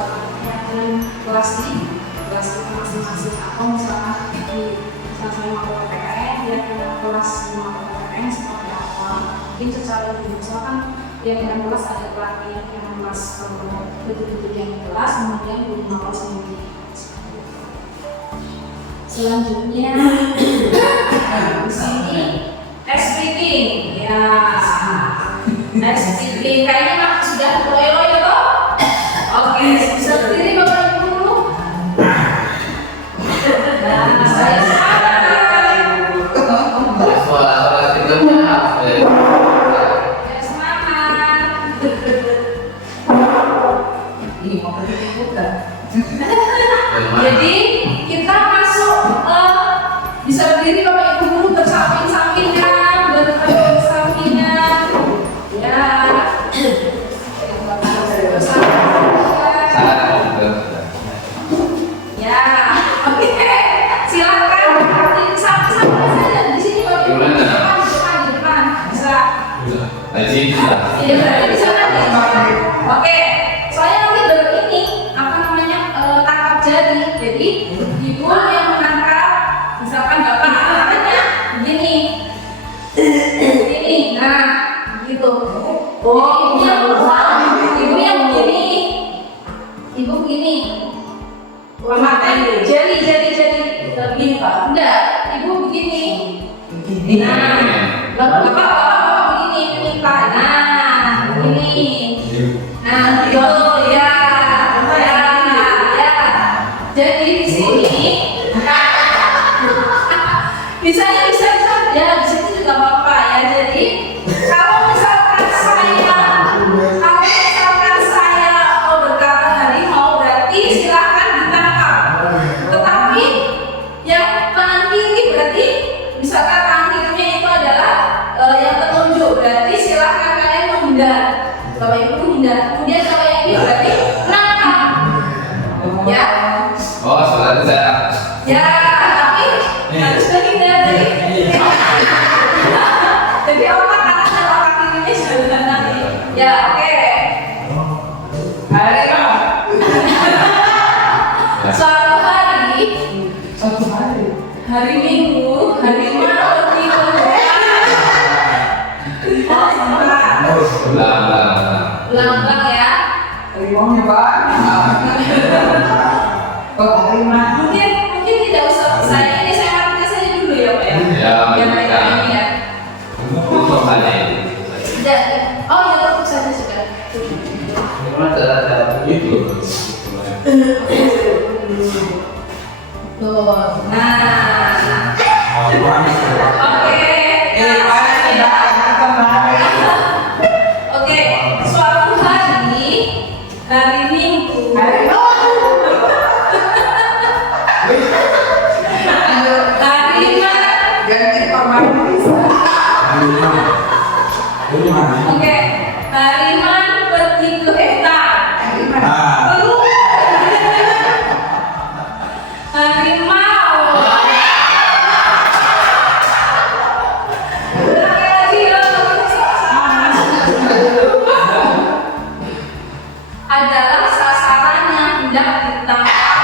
keyakinan kelas kita masing-masing. Atau misalkan saya mau PKN, keyakinan kelas mau PKN seperti apa? Mungkin secara misalkan keyakinan kelas ada pelatihan yang kelas betul-betul yang kelas, kemudian guru kelas sendiri. Selanjutnya di sini speaking, ya speaking kayaknya sudah loyo-loyo toh. Oke, bisa berdiri Bapak Ibu dulu. Nah, saya jadi kita masuk bisa berdiri Bapak Ibu guru bersamping-sampingan, bersampingan, ya. Ya, oke. Silakan samping-samping saja di sini Bapak Ibu. Di depan, bisa. Iya, di sana nih. Oke. Soalnya nanti ini apa namanya tangkap jari. Jadi ibu yang menangkap, misalkan bapak anaknya begini, nah gitu. Oh, ibu yang begini, ibu begini. Matanya jari begini Pak. Enggak, ibu begini. Nah, bapak begini minta. Nah, begini. Nah, gitu ya. Jadi di sini bisa ya di sini juga apa-apa ya. Jadi kalau misalkan saya mau berkata harimau berarti silakan ditangkap. Tetapi yang tangan kiri berarti misalkan tangan kirinya itu adalah yang telunjuk berarti silakan kalian menghindar. Bapak Ibu menghindar. Kemudian kalau yang ini berarti menangkap. Ya. Oh, soalnya saya. Ya, tapi harus menghindari. Jadi otak kanannya otak kirinya sudah nanti. Ya, oke. Hari suatu hari, hari Minggu, hari mana pergi ke Lambang ya. Mungkin tidak usah saya ini, saya ambil saja dulu ya Pak ya. Yang lain ini ya. Untuk saja itu. Tidak. Oh ya, tutup saja sudah. Gimana cara begitu? Tuh. Nah. Oke. Oke. Suatu hari, hari Minggu. Hari Oke, Hariman pergi ke hutan. Harimau. Adalah sasaran yang hendak ditangkap.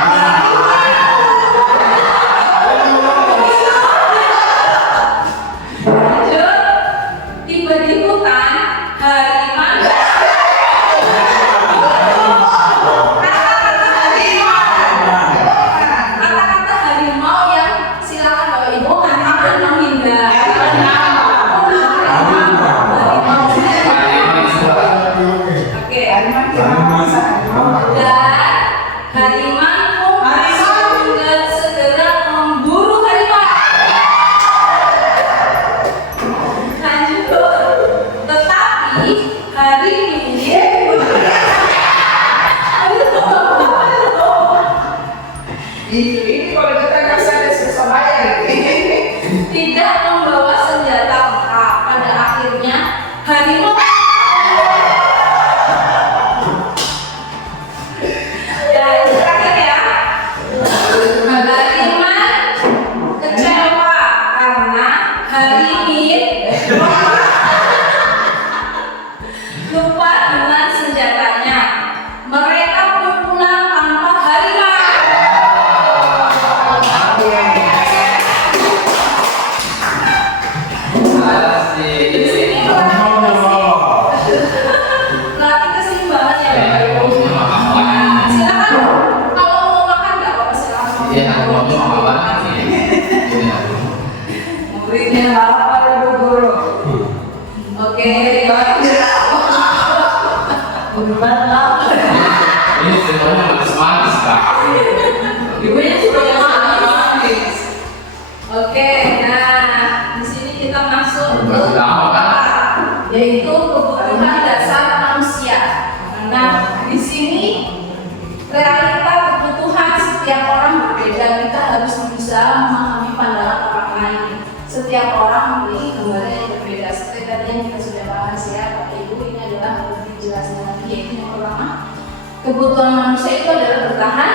Tiba di hutan, Hariman kata-kata harimau yang silakan Bapak Ibu Hariman menghindar. Oke. Dan Hariman pun juga segera memburu harimau. Lanjut. Tetapi hari Ini kalau kita nggak sadar sesuai tidak membawa senjata lengkap. Pada akhirnya harimau dan terakhir ya, Hariman kecewa karena hari ini lupa dengan senjatanya. Mereka pun pulang tanpa harimau. Di sini latih keseimbangan ya Bapak Ibu. Silakan kalau mau makan nggak apa-apa, silakan. Iya, ngomong apa banget sih? muridnya lapar ibu guru. Oke. Benar lapar. Ini semuanya manis-manis Pak. Ibunya sudah manis. Oke, nah di sini kita masuk ke Sudah apa kan? yaitu kebutuhan dasar manusia. Nah, di sini realita kebutuhan setiap orang berbeda. Kita harus bisa memahami pandangan orang lain. Setiap orang memiliki gambaran yang berbeda. Seperti tadi yang kita sudah bahas ya, Bapak Ibu, ini adalah lebih jelasnya lagi. Yaitu yang pertama, kebutuhan manusia itu adalah bertahan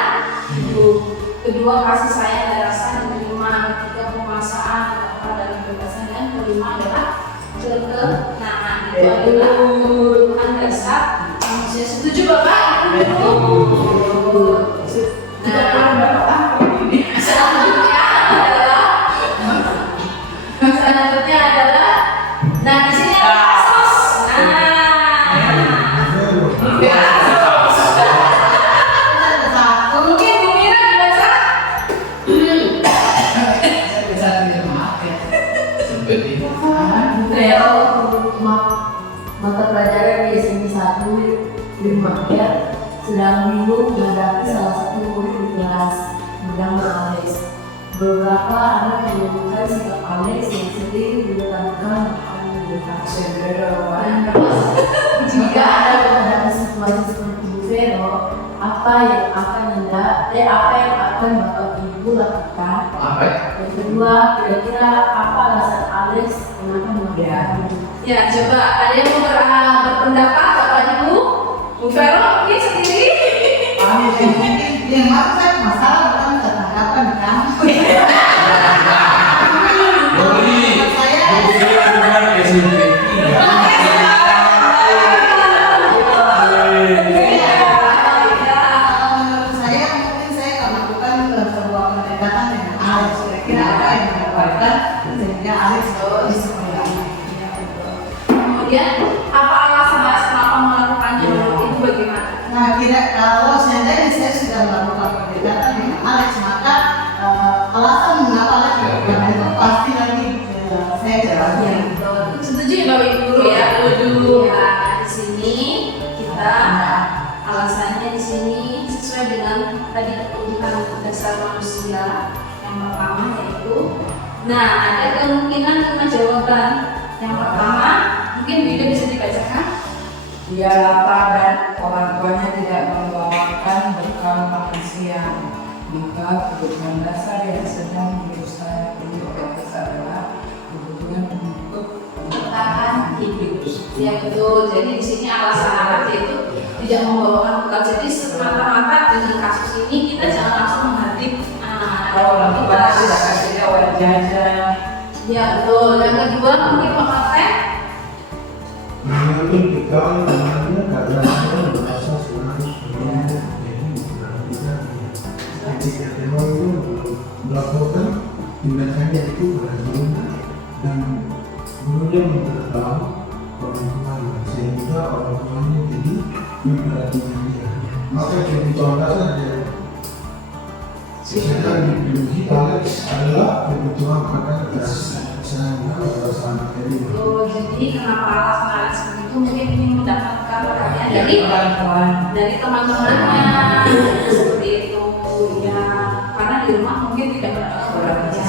hidup. Kedua, kasih sayang dan rasa menerima. Ketiga, penguasaan, ketepat dan kebebasan. Dan kelima adalah ketenangan. Itu adalah kebutuhan dasar manusia. Setuju Bapak? Ibu? Nah, selanjutnya adalah nah di sini ada kasus. Mungkin Bu Mira dibaca. Seperti Mata pelajaran di sini 1 di market sedang bingung menghadapi salah satu murid di kelas bernama Alex. Beberapa anak yang menemukan sikap Alex yang sering dilakukan jika ada menghadapi situasi seperti Bu Vero, apa yang akan Bapak Ibu lakukan? apa ya? Yang kedua, kira-kira apa alasan Alex kenapa melakukan itu? Ya, coba ada yang mau berpendapat Bapak Ibu? Bu Vero mungkin sendiri. Yang masalah bukan ketangkapan kan? Saya bukan SMP. kemudian apa alasan kenapa melakukannya itu bagaimana? Nah, kalau seandainya saya sudah melakukan pendekatan dengan Alex, maka alasan mengapa Alex melakukan itu pasti nanti saya jawab. Ya, betul. Setuju ya Bapak Ibu guru ya? Setuju. Nah, di sini kita alasannya di sini sesuai dengan tadi kebutuhan dasar manusia. Yang pertama yaitu, nah ada kemungkinan 5 jawaban. Yang pertama, mungkin video bisa dibacakan. Dia lapar dan orang tuanya tidak membawakan bekal makan siang, maka kebutuhan dasar yang sedang berusaha untuk atas adalah kebutuhan untuk Bertahan hidup. Ya betul. Jadi di sini alasan anak yaitu tidak membawakan bekal. Jadi semata-mata dengan kasus ini kita jangan langsung menghadap kalau orang tua tidak kasih dia uang jajan. Ya betul. Yang kedua mungkin Pak Teh. Mengambil bekal namanya karena saya merasa senang sebenarnya jadi tidak ketika memang itu melaporkan tindakannya itu berhasil dan gurunya memberitahu orang tuanya sehingga orang tuanya jadi memperhatikan dia. Maka kebutuhan dasar yang sedang dimiliki Alex adalah kebutuhan makan sehingga perasaan tadi. Oh, jadi kenapa alasan Alex begitu mungkin ingin mendapatkan perhatian dari teman-temannya seperti itu ya, karena di rumah mungkin tidak berkerja.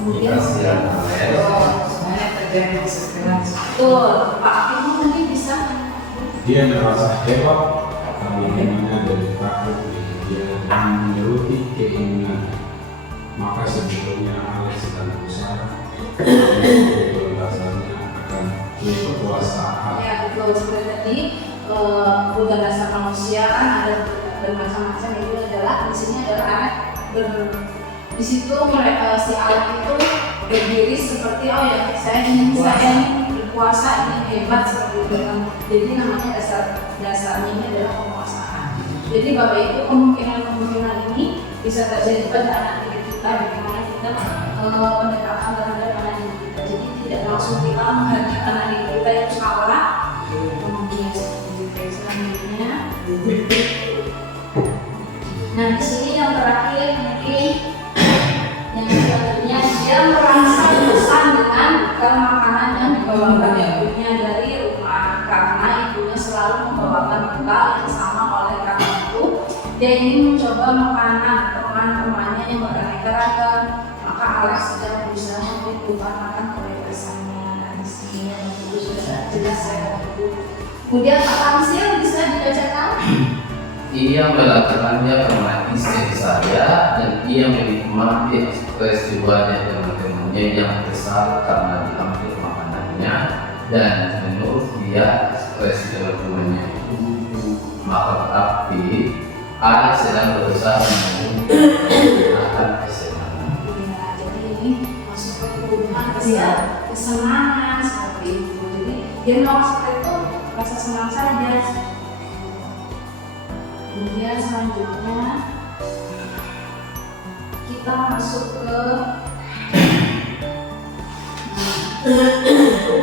Kemudian Semuanya terjadi di sekitar. betul, Pak Akil mungkin bisa. Dia merasa hebat karena imannya dari takut dia dan menuruti keinginan. Maka sebetulnya Alex sedang berusaha untuk dasarnya akan kekuasaan. Ya betul, seperti tadi kebutuhan dasar manusia kan ada bermacam-macam, itu adalah di sini adalah anak di situ si anak itu berdiri seperti oh ya saya ini berkuasa, ini hebat seperti itu kan. Jadi namanya dasarnya ini adalah penguasaan. Jadi Bapak Ibu kemungkinan ini bisa terjadi pada anak didik kita, bagaimana kita pendekatan terhadap anak didik kita. Jadi tidak langsung kita menghadapi anak didik kita yang salah. Kemudian selanjutnya, nah di sini yang terakhir mungkin yang selanjutnya dia merasa bosan dengan bekal makanan yang dibawakan ibunya dari rumah karena ibunya selalu membawakan bekal yang sama. Oleh karena itu dia ingin mencoba makanan teman-temannya yang beraneka ragam. Maka Alex sedang berusaha memberikan makan kebebasannya. Nah di sini sudah jelas saya. Kemudian Pak Tamsil bisa dibacakan. Ia melakukannya karena istri saya dan ia menikmati ekspresi wajah teman-temannya yang kesal karena diambil makanannya, dan menurut dia ekspresi teman-temannya itu makan api. Alex sedang berusaha menggunakan kesenangan. Ya, jadi ini masuk ke kebutuhan kesenangan seperti itu. Jadi dia melakukan seperti itu rasa senang saja. Kemudian selanjutnya kita masuk ke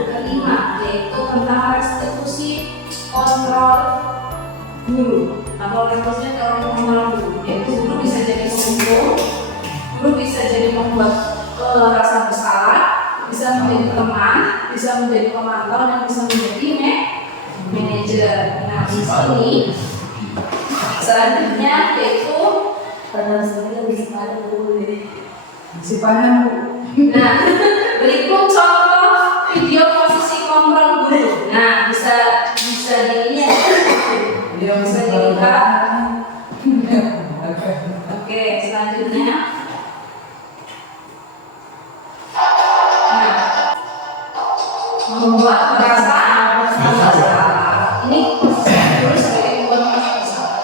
kelima, yaitu tentang restitusi kontrol guru. Nah, kalau restitusi kontrol guru, yaitu guru bisa jadi pemukul, guru bisa jadi membuat rasa bersalah, bisa menjadi teman, bisa menjadi pemantau, dan bisa menjadi manajer. Nah di sini selanjutnya yaitu Sifatnya nah berikut contoh video posisi kontrol guru. Nah bisa dilihat, dia bisa dilihat. Oke, selanjutnya membuat merasa bersalah. Ini posisi guru sebagai membuat merasa bersalah.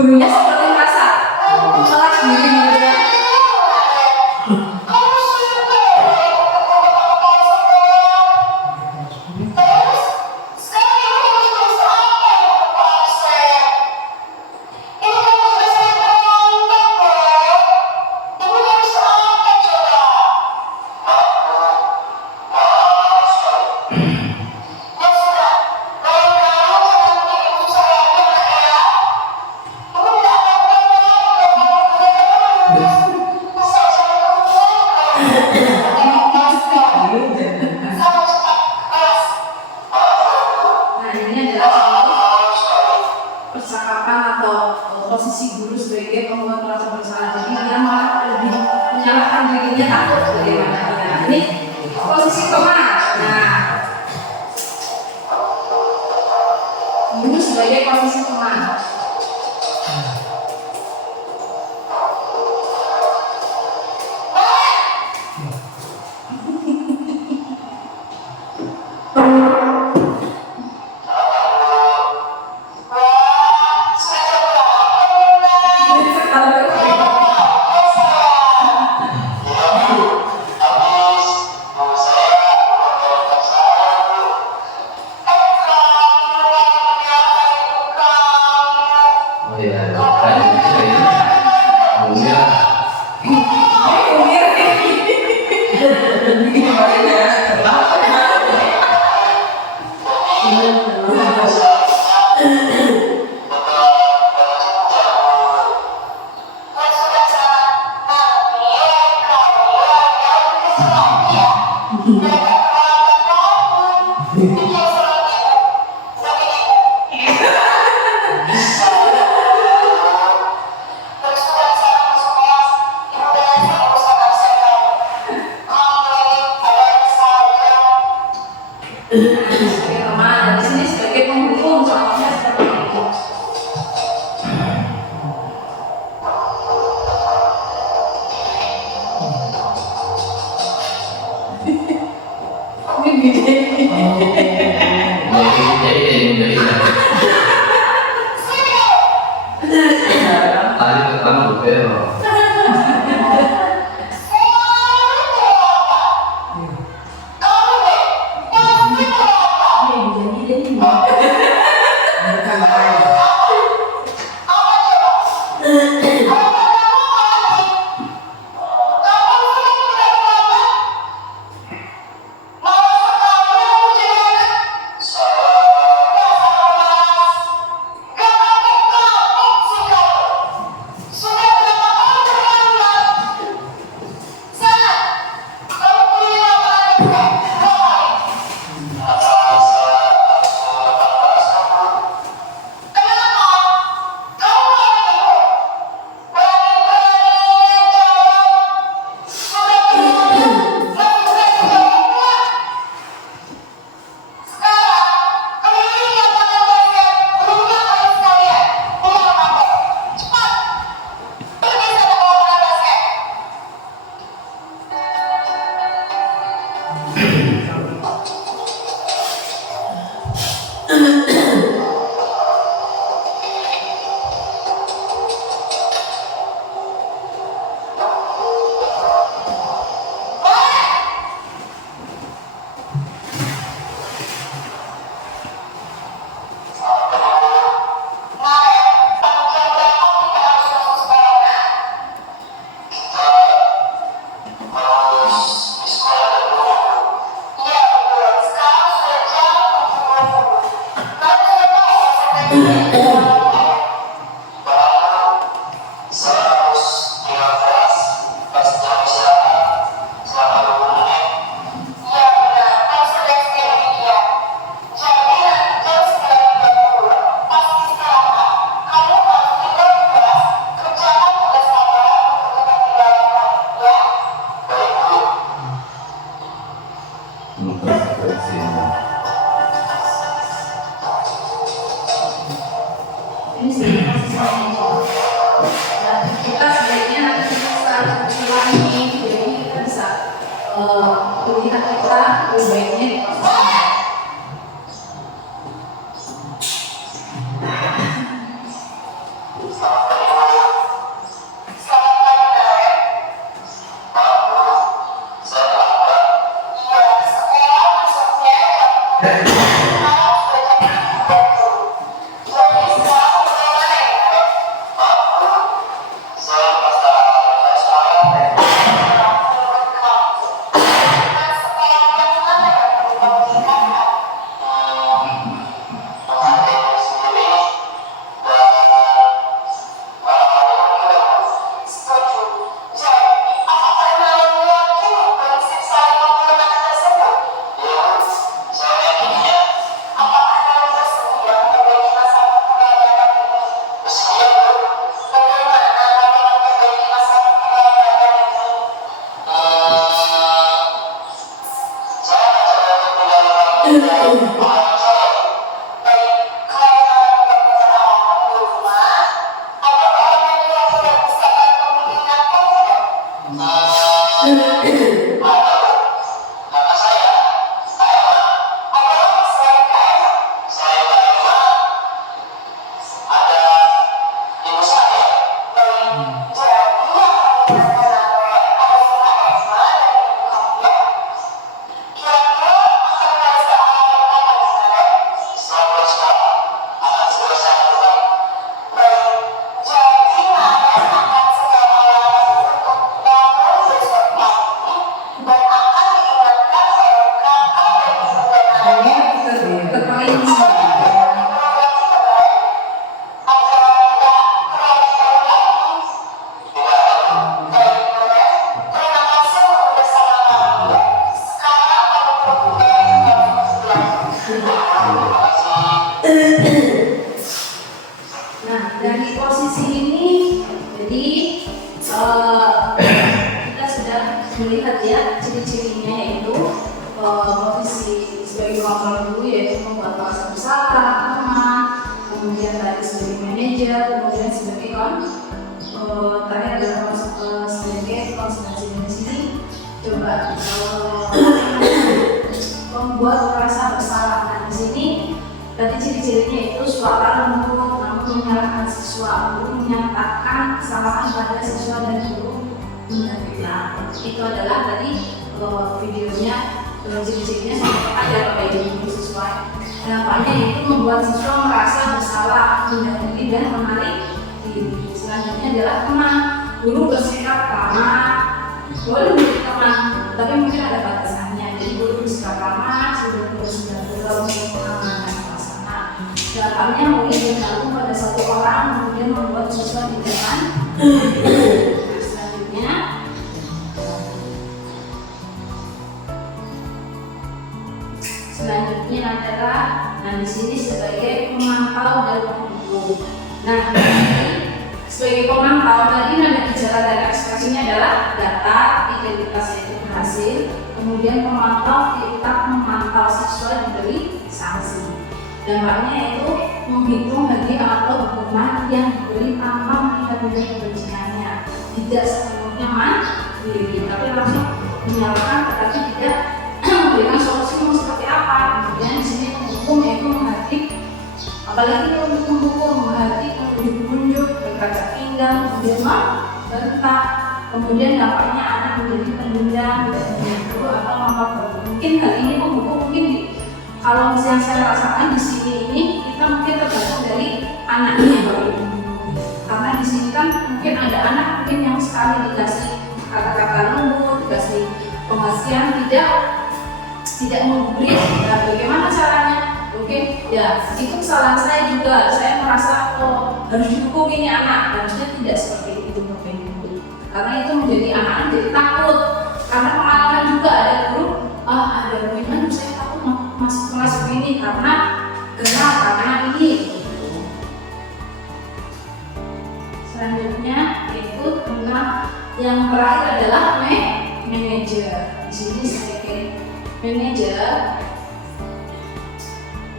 gurunya seperti merasa salah sendiri gitu ya. Nah ini adalah contoh percakapan atau posisi guru sebagai pembuat merasa bersalah. Jadi dia malah lebih menyalahkan dirinya takut bagaimana dia. Ini posisi teman. Nah, guru sebagai posisi teman. Oh iya, kayak ini. Umumnya Sebagai teman dan di sini sebagai penghukum contohnya seperti itu. Ini gede. jadi tadi pertama Bupero. Ini sebagai posisi mentor. Dan kita sebaiknya nanti kita ulangi, jadi kita bisa melihat kita lebih baiknya di posisi mentor. Nah, dari posisi ini, jadi kita sudah melihat ya ciri-cirinya, yaitu posisi sebagai orang dulu yaitu membuat merasa bersalah, teman, kemudian tadi sebagai manajer, kemudian sebagai terakhir adalah sebagai konsentrasi di sini. Coba membuat merasa bersalah. Nah, di sini tadi ciri-cirinya itu suara lembut, namun menyalahkan siswa, guru menyatakan kesalahan pada siswa dan guru menerima. Itu adalah tadi videonya, ciri-cirinya seperti ada pada guru siswa. Dampaknya itu membuat siswa merasa bersalah, menjadi dan menarik diri. Selanjutnya adalah teman, guru bersikap ramah, boleh menjadi teman, tapi mungkin ada batasannya. Jadi guru bersikap ramah, sudah bergaul untuk mengamankan suasana. Dampaknya mungkin bergabung pada satu orang, kemudian membuat siswa di depan. Selanjutnya adalah, di sini sebagai pemantau dan penghukum. Nah, sebagai pemantau tadi nada bicara dan ekspresinya adalah data, identitasnya itu berhasil. Kemudian pemantau kita memantau siswa diberi sanksi. Dampaknya itu menghitung hadiah atau hukuman yang diberi tanpa melihat nilai kebenciannya. Tidak sepenuhnya mandiri, tapi langsung menyalahkan tetapi tidak memberikan solusi mau seperti apa. Kemudian di sini menghukum yaitu menghadik, apalagi untuk menghukum, menghadik, menunjuk, berkaca pinggang, kemudian membentak. Kemudian dampaknya anak menjadi pendendam, tidak menyentuh atau memperbaiki. Mungkin hal ini menghukum mungkin kalau yang saya rasakan di sini ini kita mungkin tergantung dari anaknya karena di sini kan mungkin ada anak mungkin yang sekali dikasih kata-kata lembut, dikasih pengertian tidak memberi. Nah, bagaimana caranya? Mungkin ya itu kesalahan saya juga. Saya merasa harus dihukum ini anak, harusnya tidak seperti itu karena itu menjadi anak jadi takut. Karena pengalaman juga ada guru, ada guru saya takut masuk kelas ini karena ini. Selanjutnya itu tentang yang terakhir adalah manajer. Di sini sebagai manajer.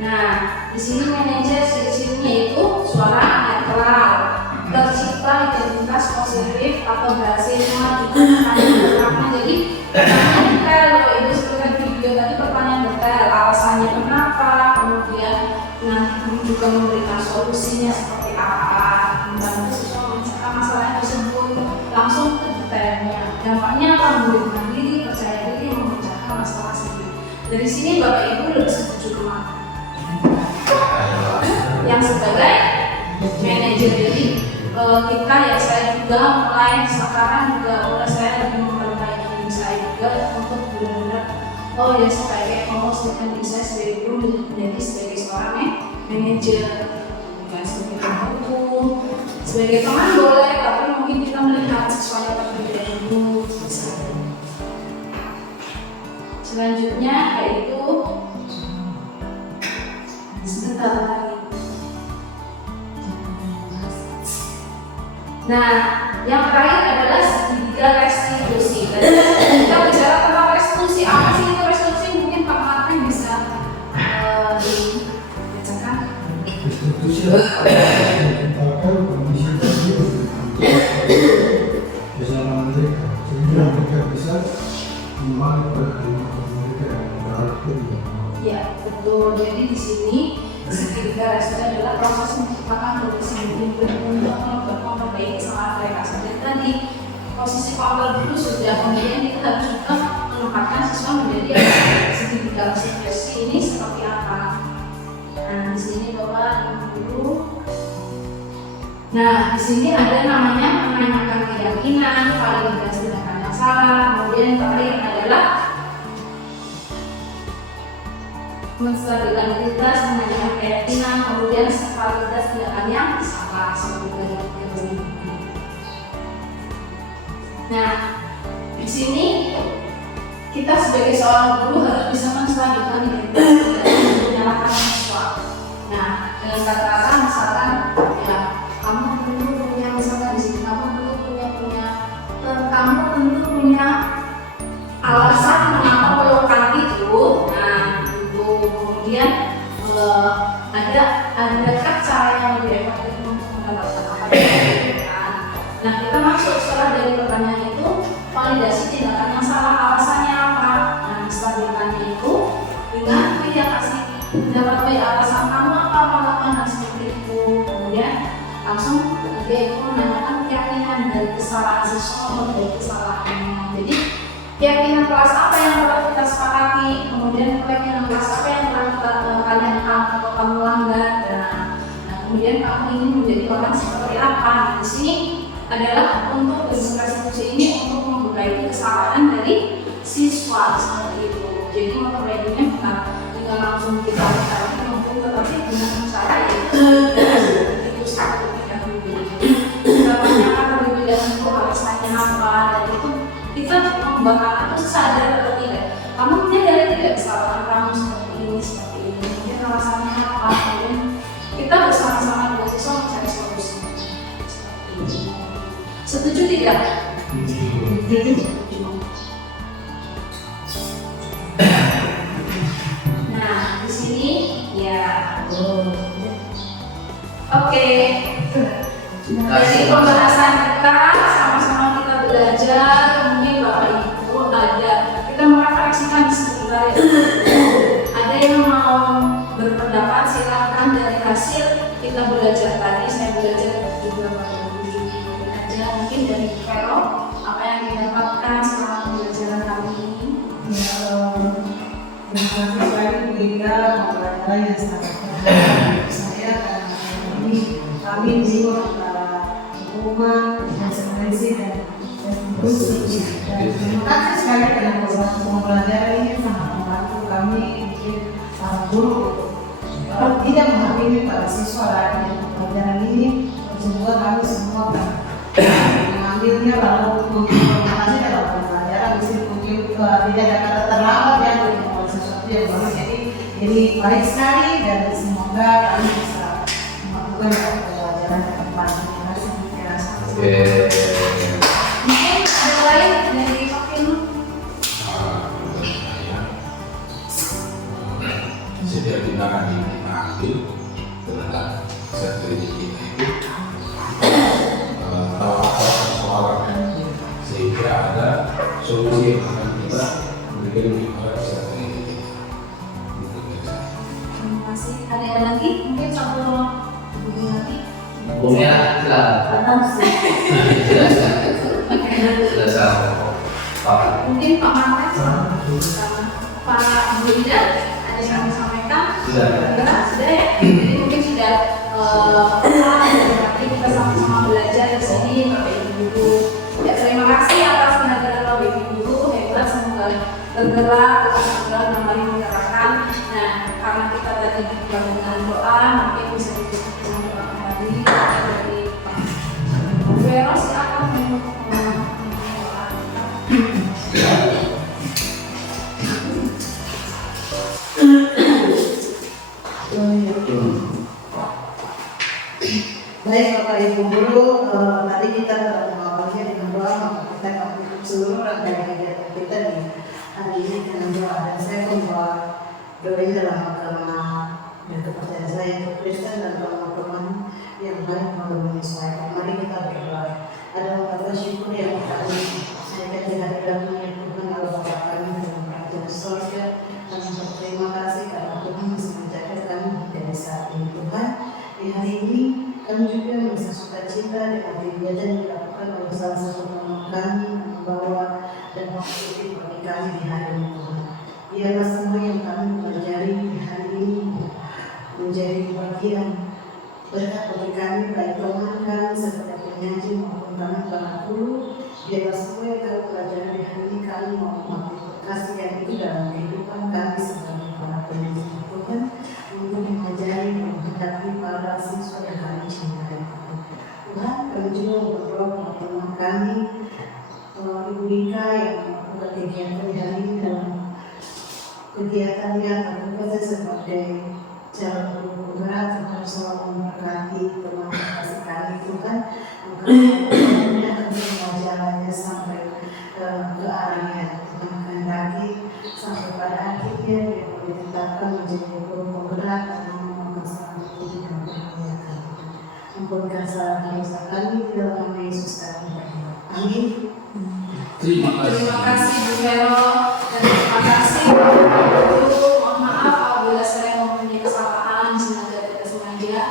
Nah, di sini manajer ciri-cirinya itu suara netral, tercipta identitas positif atau berhasil memajukan. Jadi pertanyaan detail, kalau ibu seperti video tadi pertanyaan detail, alasannya kenapa, kemudian nanti juga memberikan solusinya seperti apa, membantu sini Bapak Ibu lebih setuju kemana? Yang sebagai manajer. Jadi kita ya, saya juga mulai sekarang juga mulai saya lebih memperbaiki diri saya juga untuk benar-benar ya sebagai memastikan diri saya sebagai guru menjadi sebagai seorang manajer, bukan sebagai pembantu, sebagai teman boleh, tapi mungkin kita melihat sesuatu terlebih dahulu. Selanjutnya yaitu sebentar lagi. Nah, yang terakhir adalah segitiga restitusi. Dan kita bicara tentang restitusi, apa sih itu restitusi? Mungkin Pak Martin bisa dibacakan. Restitusi merupakan kondisi tadi kesalahan mereka, sehingga mereka bisa kembali pada kehidupan mereka yang berarti. Ya, betul. Jadi di sini segitiga restitusi adalah proses menciptakan kondisi untuk memperbaiki kesalahan mereka. Seperti tadi posisi kontrol dulu sudah, kemudian kita harus juga menempatkan siswa menjadi segitiga restitusi ini seperti apa. Nah, di sini Bapak Ibu dulu. Nah, di sini ada namanya menanyakan keyakinan, validasi tindakan yang salah, kemudian yang terakhir adalah menstabilkan identitas, menanyakan keyakinan, kemudian validasi tindakan yang salah seperti ini. Nah, di sini kita sebagai seorang guru harus bisa menstabilkan identitas dan menyalahkan siswa. Nah, dengan kata-kata misalkan ya kamu tentu punya, misalkan di sini kamu tentu punya alasan mengapa melakukan itu. Nah, itu kemudian adakah cara yang lebih efektif untuk mendapatkan apa yang diinginkan. Nah, kita masuk setelah dari pertanyaan itu validasi tindakan yang salah, alasannya apa. Nah, menstabilkannya itu dengan dia kasih pendapat alasan kamu apa melakukan hal seperti itu. Kemudian langsung dia itu menanyakan keyakinan dari kesalahan siswa dari kesalahannya. Jadi keyakinan kelas apa yang telah kita sepakati, kemudian keyakinan kelas apa yang telah kalian atau kamu langgar. Nah, kemudian kamu ingin menjadi orang seperti apa. Nah, di sini adalah untuk restitusi ini untuk memperbaiki kesalahan dari siswa seperti itu. Jadi memperbaikinya bukan dengan langsung kita mungkin, tetapi dengan cara itu terlebih dahulu. Kita tanyakan terlebih dahulu alasannya apa, dan itu kita membuat anak itu sadar atau tidak. Kamu menyadari tidak kesalahan kamu seperti ini, mungkin alasannya apa. Kemudian kita bersama-sama dengan siswa mencari solusi. Setuju tidak? Setuju. Nah, di sini ya. Oke. Dari pembahasan kita sama-sama kita belajar, mungkin Bapak Ibu kita merefleksikan sebentar. Ada yang mau berpendapat, silakan. Dari hasil kita belajar tadi, saya belajar juga Bapak Ibu aja. Mungkin dari Vero, apa yang didapatkan selama pembelajaran kali ini? Terima kasih sekali Bu Ida, pembelajaran yang sangat menarik. Saya kami juga hubungan konsekuensi dan restitusi. Terima kasih sekali karena pembelajaran ini sangat membantu kami mungkin para guru tidak menghakimi para siswa lagi dengan pembelajaran ini. Semoga kami semua mengambilnya lalu implementasi dalam pembelajaran. Meskipun tidak ada kata terlambat ya untuk sesuatu yang baru. Jadi baik sekali dan semoga kami bisa melakukan pembelajaran ke depan. Terima kasih. Mungkin ada lain dari Pak Firman? Setiap tindakan yang kita ambil terhadap sertifikat kita itu tahu apa persoalannya, sehingga ada solusi yang akan kita berikan kepada sertifikat kita. Terima kasih. Ada lagi? Mungkin satu lagi. Bungnya silakan. Sudah sama. Mungkin Pak Martin sama. Pak Bu Ida ada yang mau sampaikan? Sudah. Sudah ya? Jadi mungkin sudah berarti kita sama-sama belajar di sini Bapak Ibu Guru. Ya, terima kasih atas tenaga Bapak Ibu Guru, hebat, semoga bergerak, kembali menggerakkan. Nah, karena kita tadi dibuat dengan doa, mungkin bisa ditutup dengan doa kembali dari Pak Vero. Silakan untuk doa. Baik Bapak Ibu Guru, tadi kita telah mengawalnya dengan doa, maka kita akan tutup seluruh rangkaian kegiatan kita di hari ini dengan doa. Dan saya membawa doa ini dalam agama dan kepercayaan saya untuk Kristen dan teman-teman yang baik mau menyesuaikan. Mari kita berdoa. Adalah kata syukur yang kami naikkan di hadiratmu ya Tuhan Allah Bapa kami dalam kerajaan surga. Kami berterima kasih karena Tuhan masih menjaga kami dari saat ini Tuhan. Di hari ini kami juga merasa sukacita dengan kegiatan yang dilakukan oleh salah satu teman kami membawa dan positif bagi kami di hari ini Tuhan. Biarlah semua yang kami pelajari di hari ini menjadi bagian berkat bagi kami, baik teman kami seperti penyaji maupun teman-teman guru. Biarlah semua yang kami pelajari di hari ini kami mau mengaplikasikan itu dalam kehidupan kami sebagai para pendidik Tuhan, untuk mengajari dan menghadapi para siswa yang kami cintai. Tuhan, kami juga berdoa untuk teman kami, Ibu Rika yang melakukan kegiatan di hari ini dalam kegiatannya tentu sebagai calon guru penggerak. Tuhan selalu memberkati teman kasih kami Tuhan. Kami akan mengajarnya sampai ke arah yang Tuhan kehendaki, sampai pada akhirnya dia boleh ditetapkan menjadi guru penggerak dan memakan selamat hidup dan bermuliakan. Ampunkan salah dosa kami di dalam nama Yesus kami berdoa. Amin. Terima kasih. Terima kasih Bu Vero dan terima kasih Guru. Mohon maaf apabila saya mempunyai kesalahan, semoga tidak sengaja.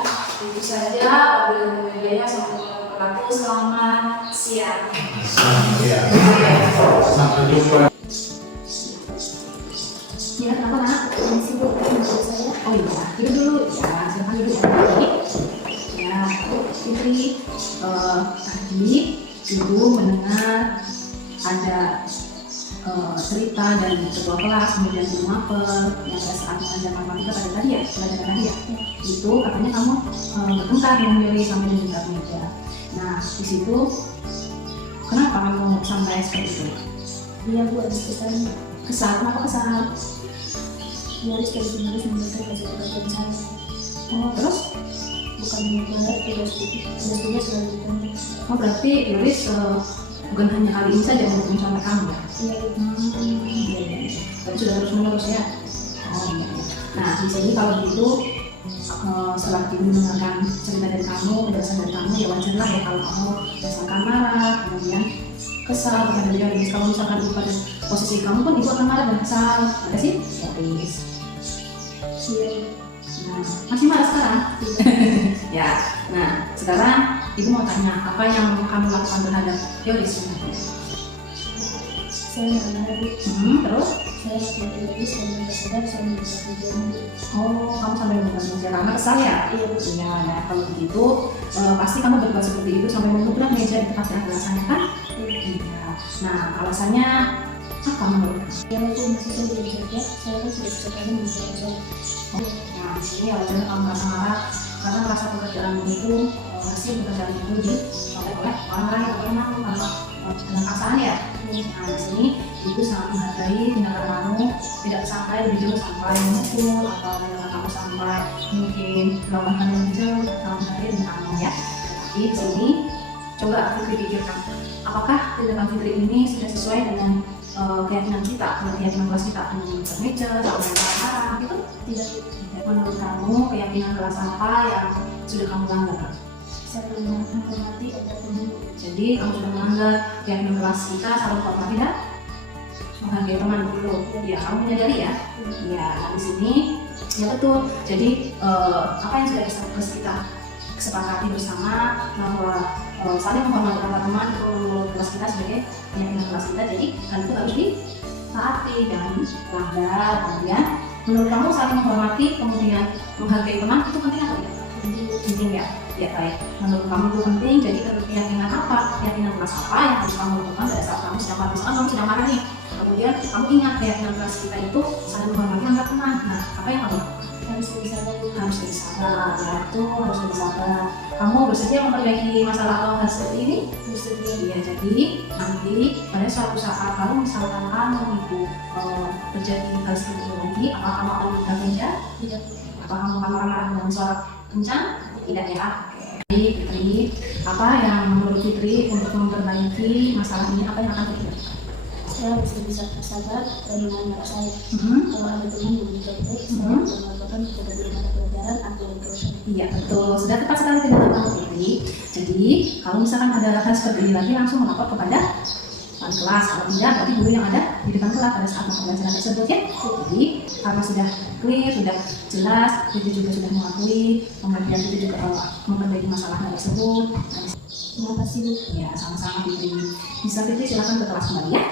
Itu saja apabila media semoga berlaku. Selamat siang. Sampai jumpa. Ya, kenapa nak? Sibuk saya. Oh iya, duduk dulu. Ya, silakan duduk ya. Ya, Fitri, tadi Ibu mendengar ada cerita dari ketua kelas, kemudian guru mapel yang pada saat mengajar matematika pada tadi ya, pelajaran tadi ya, itu katanya kamu bertengkar dengan Yori sampai dengan meja. Nah, di situ kenapa kamu sampai seperti itu? Iya Bu, habis Kesal, kenapa kesal? Yori terus memberikan pelajaran saya. Oh, terus? Bukan mengajar, tugas-tugas selalu. Oh, berarti Yoris bukan hanya kali ini saja mendukung sampai kamu ya? Iya. Iya. Tapi sudah terus menerus ya? Oh iya. Nah, di sini kalau begitu setelah Ibu mendengarkan cerita dari kamu, penjelasan dari kamu, ya wajarlah ya kalau kamu misalkan marah, kemudian kesal kepada Yoris. Kalau misalkan Ibu pada posisi kamu pun Ibu akan marah dan kesal. Ada sih? Yoris. Iya. Nah, masih marah sekarang? Ya. Nah, sekarang Ibu mau tanya, apa yang kamu lakukan terhadap Yoris? Saya marah Bu. Terus? Saya lakukan Yoris dan sadar saya bisa tujuan. Oh, kamu sampai memegang karena kesal ya? Iya Bu. Iya, nah kalau begitu pasti kamu berbuat seperti itu sampai memukul meja di tempat yang alasannya kan? Iya. Nah, alasannya apa menurut kamu? Yang itu masih saya tidak bisa kerja, saya kan sudah bisa kali bekerja. Nah, di sini alasannya kamu merasa marah karena merasa pekerjaan itu hasil pekerjaan itu dipakai oleh orang-orang yang memang dengan pasangan ya. Nah, di sini itu sangat menghargai tindakan kamu, tidak sampai lebih jauh sampai memukul atau tindakan kamu sampai mungkin melakukan hal yang jauh, sangat menghargai tindakan kamu ya. Tapi di sini coba Fitri pikirkan, apakah tindakan Fitri ini sudah sesuai dengan keyakinan kita, keyakinan kelas kita, menurut meja, sampai marah gitu? Tidak. Menurut kamu keyakinan kelas apa yang sudah kamu langgar? Saya belum menghormati apapun. Jadi kamu sudah melanggar keyakinan kelas kita, saling menghormati dan menghargai teman dulu. Ya, kamu menyadari ya? Ya, nah di sini ya betul. Jadi apa yang sudah kita kesepakati bersama bahwa saling menghormati antar teman itu menurut kelas kita sebagai keyakinan kelas kita. Jadi hal itu harus ditaati, jangan dilanggar. Kemudian menurut kamu saling menghormati kemudian menghargai teman itu penting atau tidak? Penting ya. Ya baik. Menurut kamu itu penting. Jadi keyakinan apa? Keyakinan kelas apa yang harus kamu lakukan pada saat kamu sedang marah? Misalkan kamu sedang marah nih. Kemudian kamu ingat keyakinan kelas kita itu saling menghormati antar teman. Nah, apa yang kamu lakukan? Harus bersabar. Harus bersabar, ya itu harus bersabar. Kamu bersedia memperbaiki masalah atau hal seperti ini? Bersedia. Ya, jadi nanti pada suatu saat kalau misalkan kamu itu terjadi hal seperti ini lagi, apa kamu akan buka meja? Tidak. Apa kamu akan marah-marah dengan suara kencang? Tidak ya. Oke. Fitri, apa yang menurut Fitri untuk memperbaiki masalah ini apa yang akan Fitri lakukan? Saya harus bisa bersabar dan mengenal saya. Mhm. Kalau ada teman yang baik, saya melakukan kepada diri mata pelajaran atau dosen. Iya betul, sudah tepat sekali tidak kamu Fitri. Jadi kalau misalkan ada hal seperti ini lagi langsung melapor kepada wali kelas. Kalau tidak berarti guru yang ada di depan kelas pada saat pembelajaran tersebut ya. Jadi karena sudah clear, sudah jelas, Fitri juga sudah mengakui, kemudian Fitri juga memperbaiki masalah tersebut. Terima kasih, Bu. Ya sama-sama Fitri. Bisa Fitri silakan ke kelas kembali ya.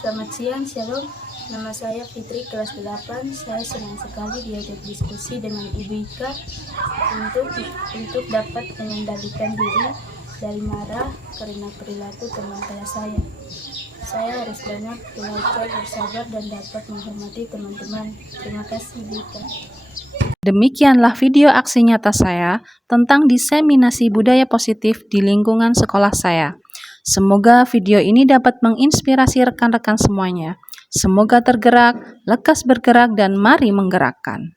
Selamat siang, Shalom. Nama saya Fitri, kelas 8. Saya senang sekali diajak diskusi dengan Ibu Ika untuk dapat mengendalikan diri dari marah karena perilaku teman kelas saya. Saya harus banyak belajar bersabar dan dapat menghormati teman-teman. Terima kasih, Ibu Ika. Demikianlah video aksi nyata saya tentang diseminasi budaya positif di lingkungan sekolah saya. Semoga video ini dapat menginspirasi rekan-rekan semuanya. Semoga tergerak, lekas bergerak, dan mari menggerakkan.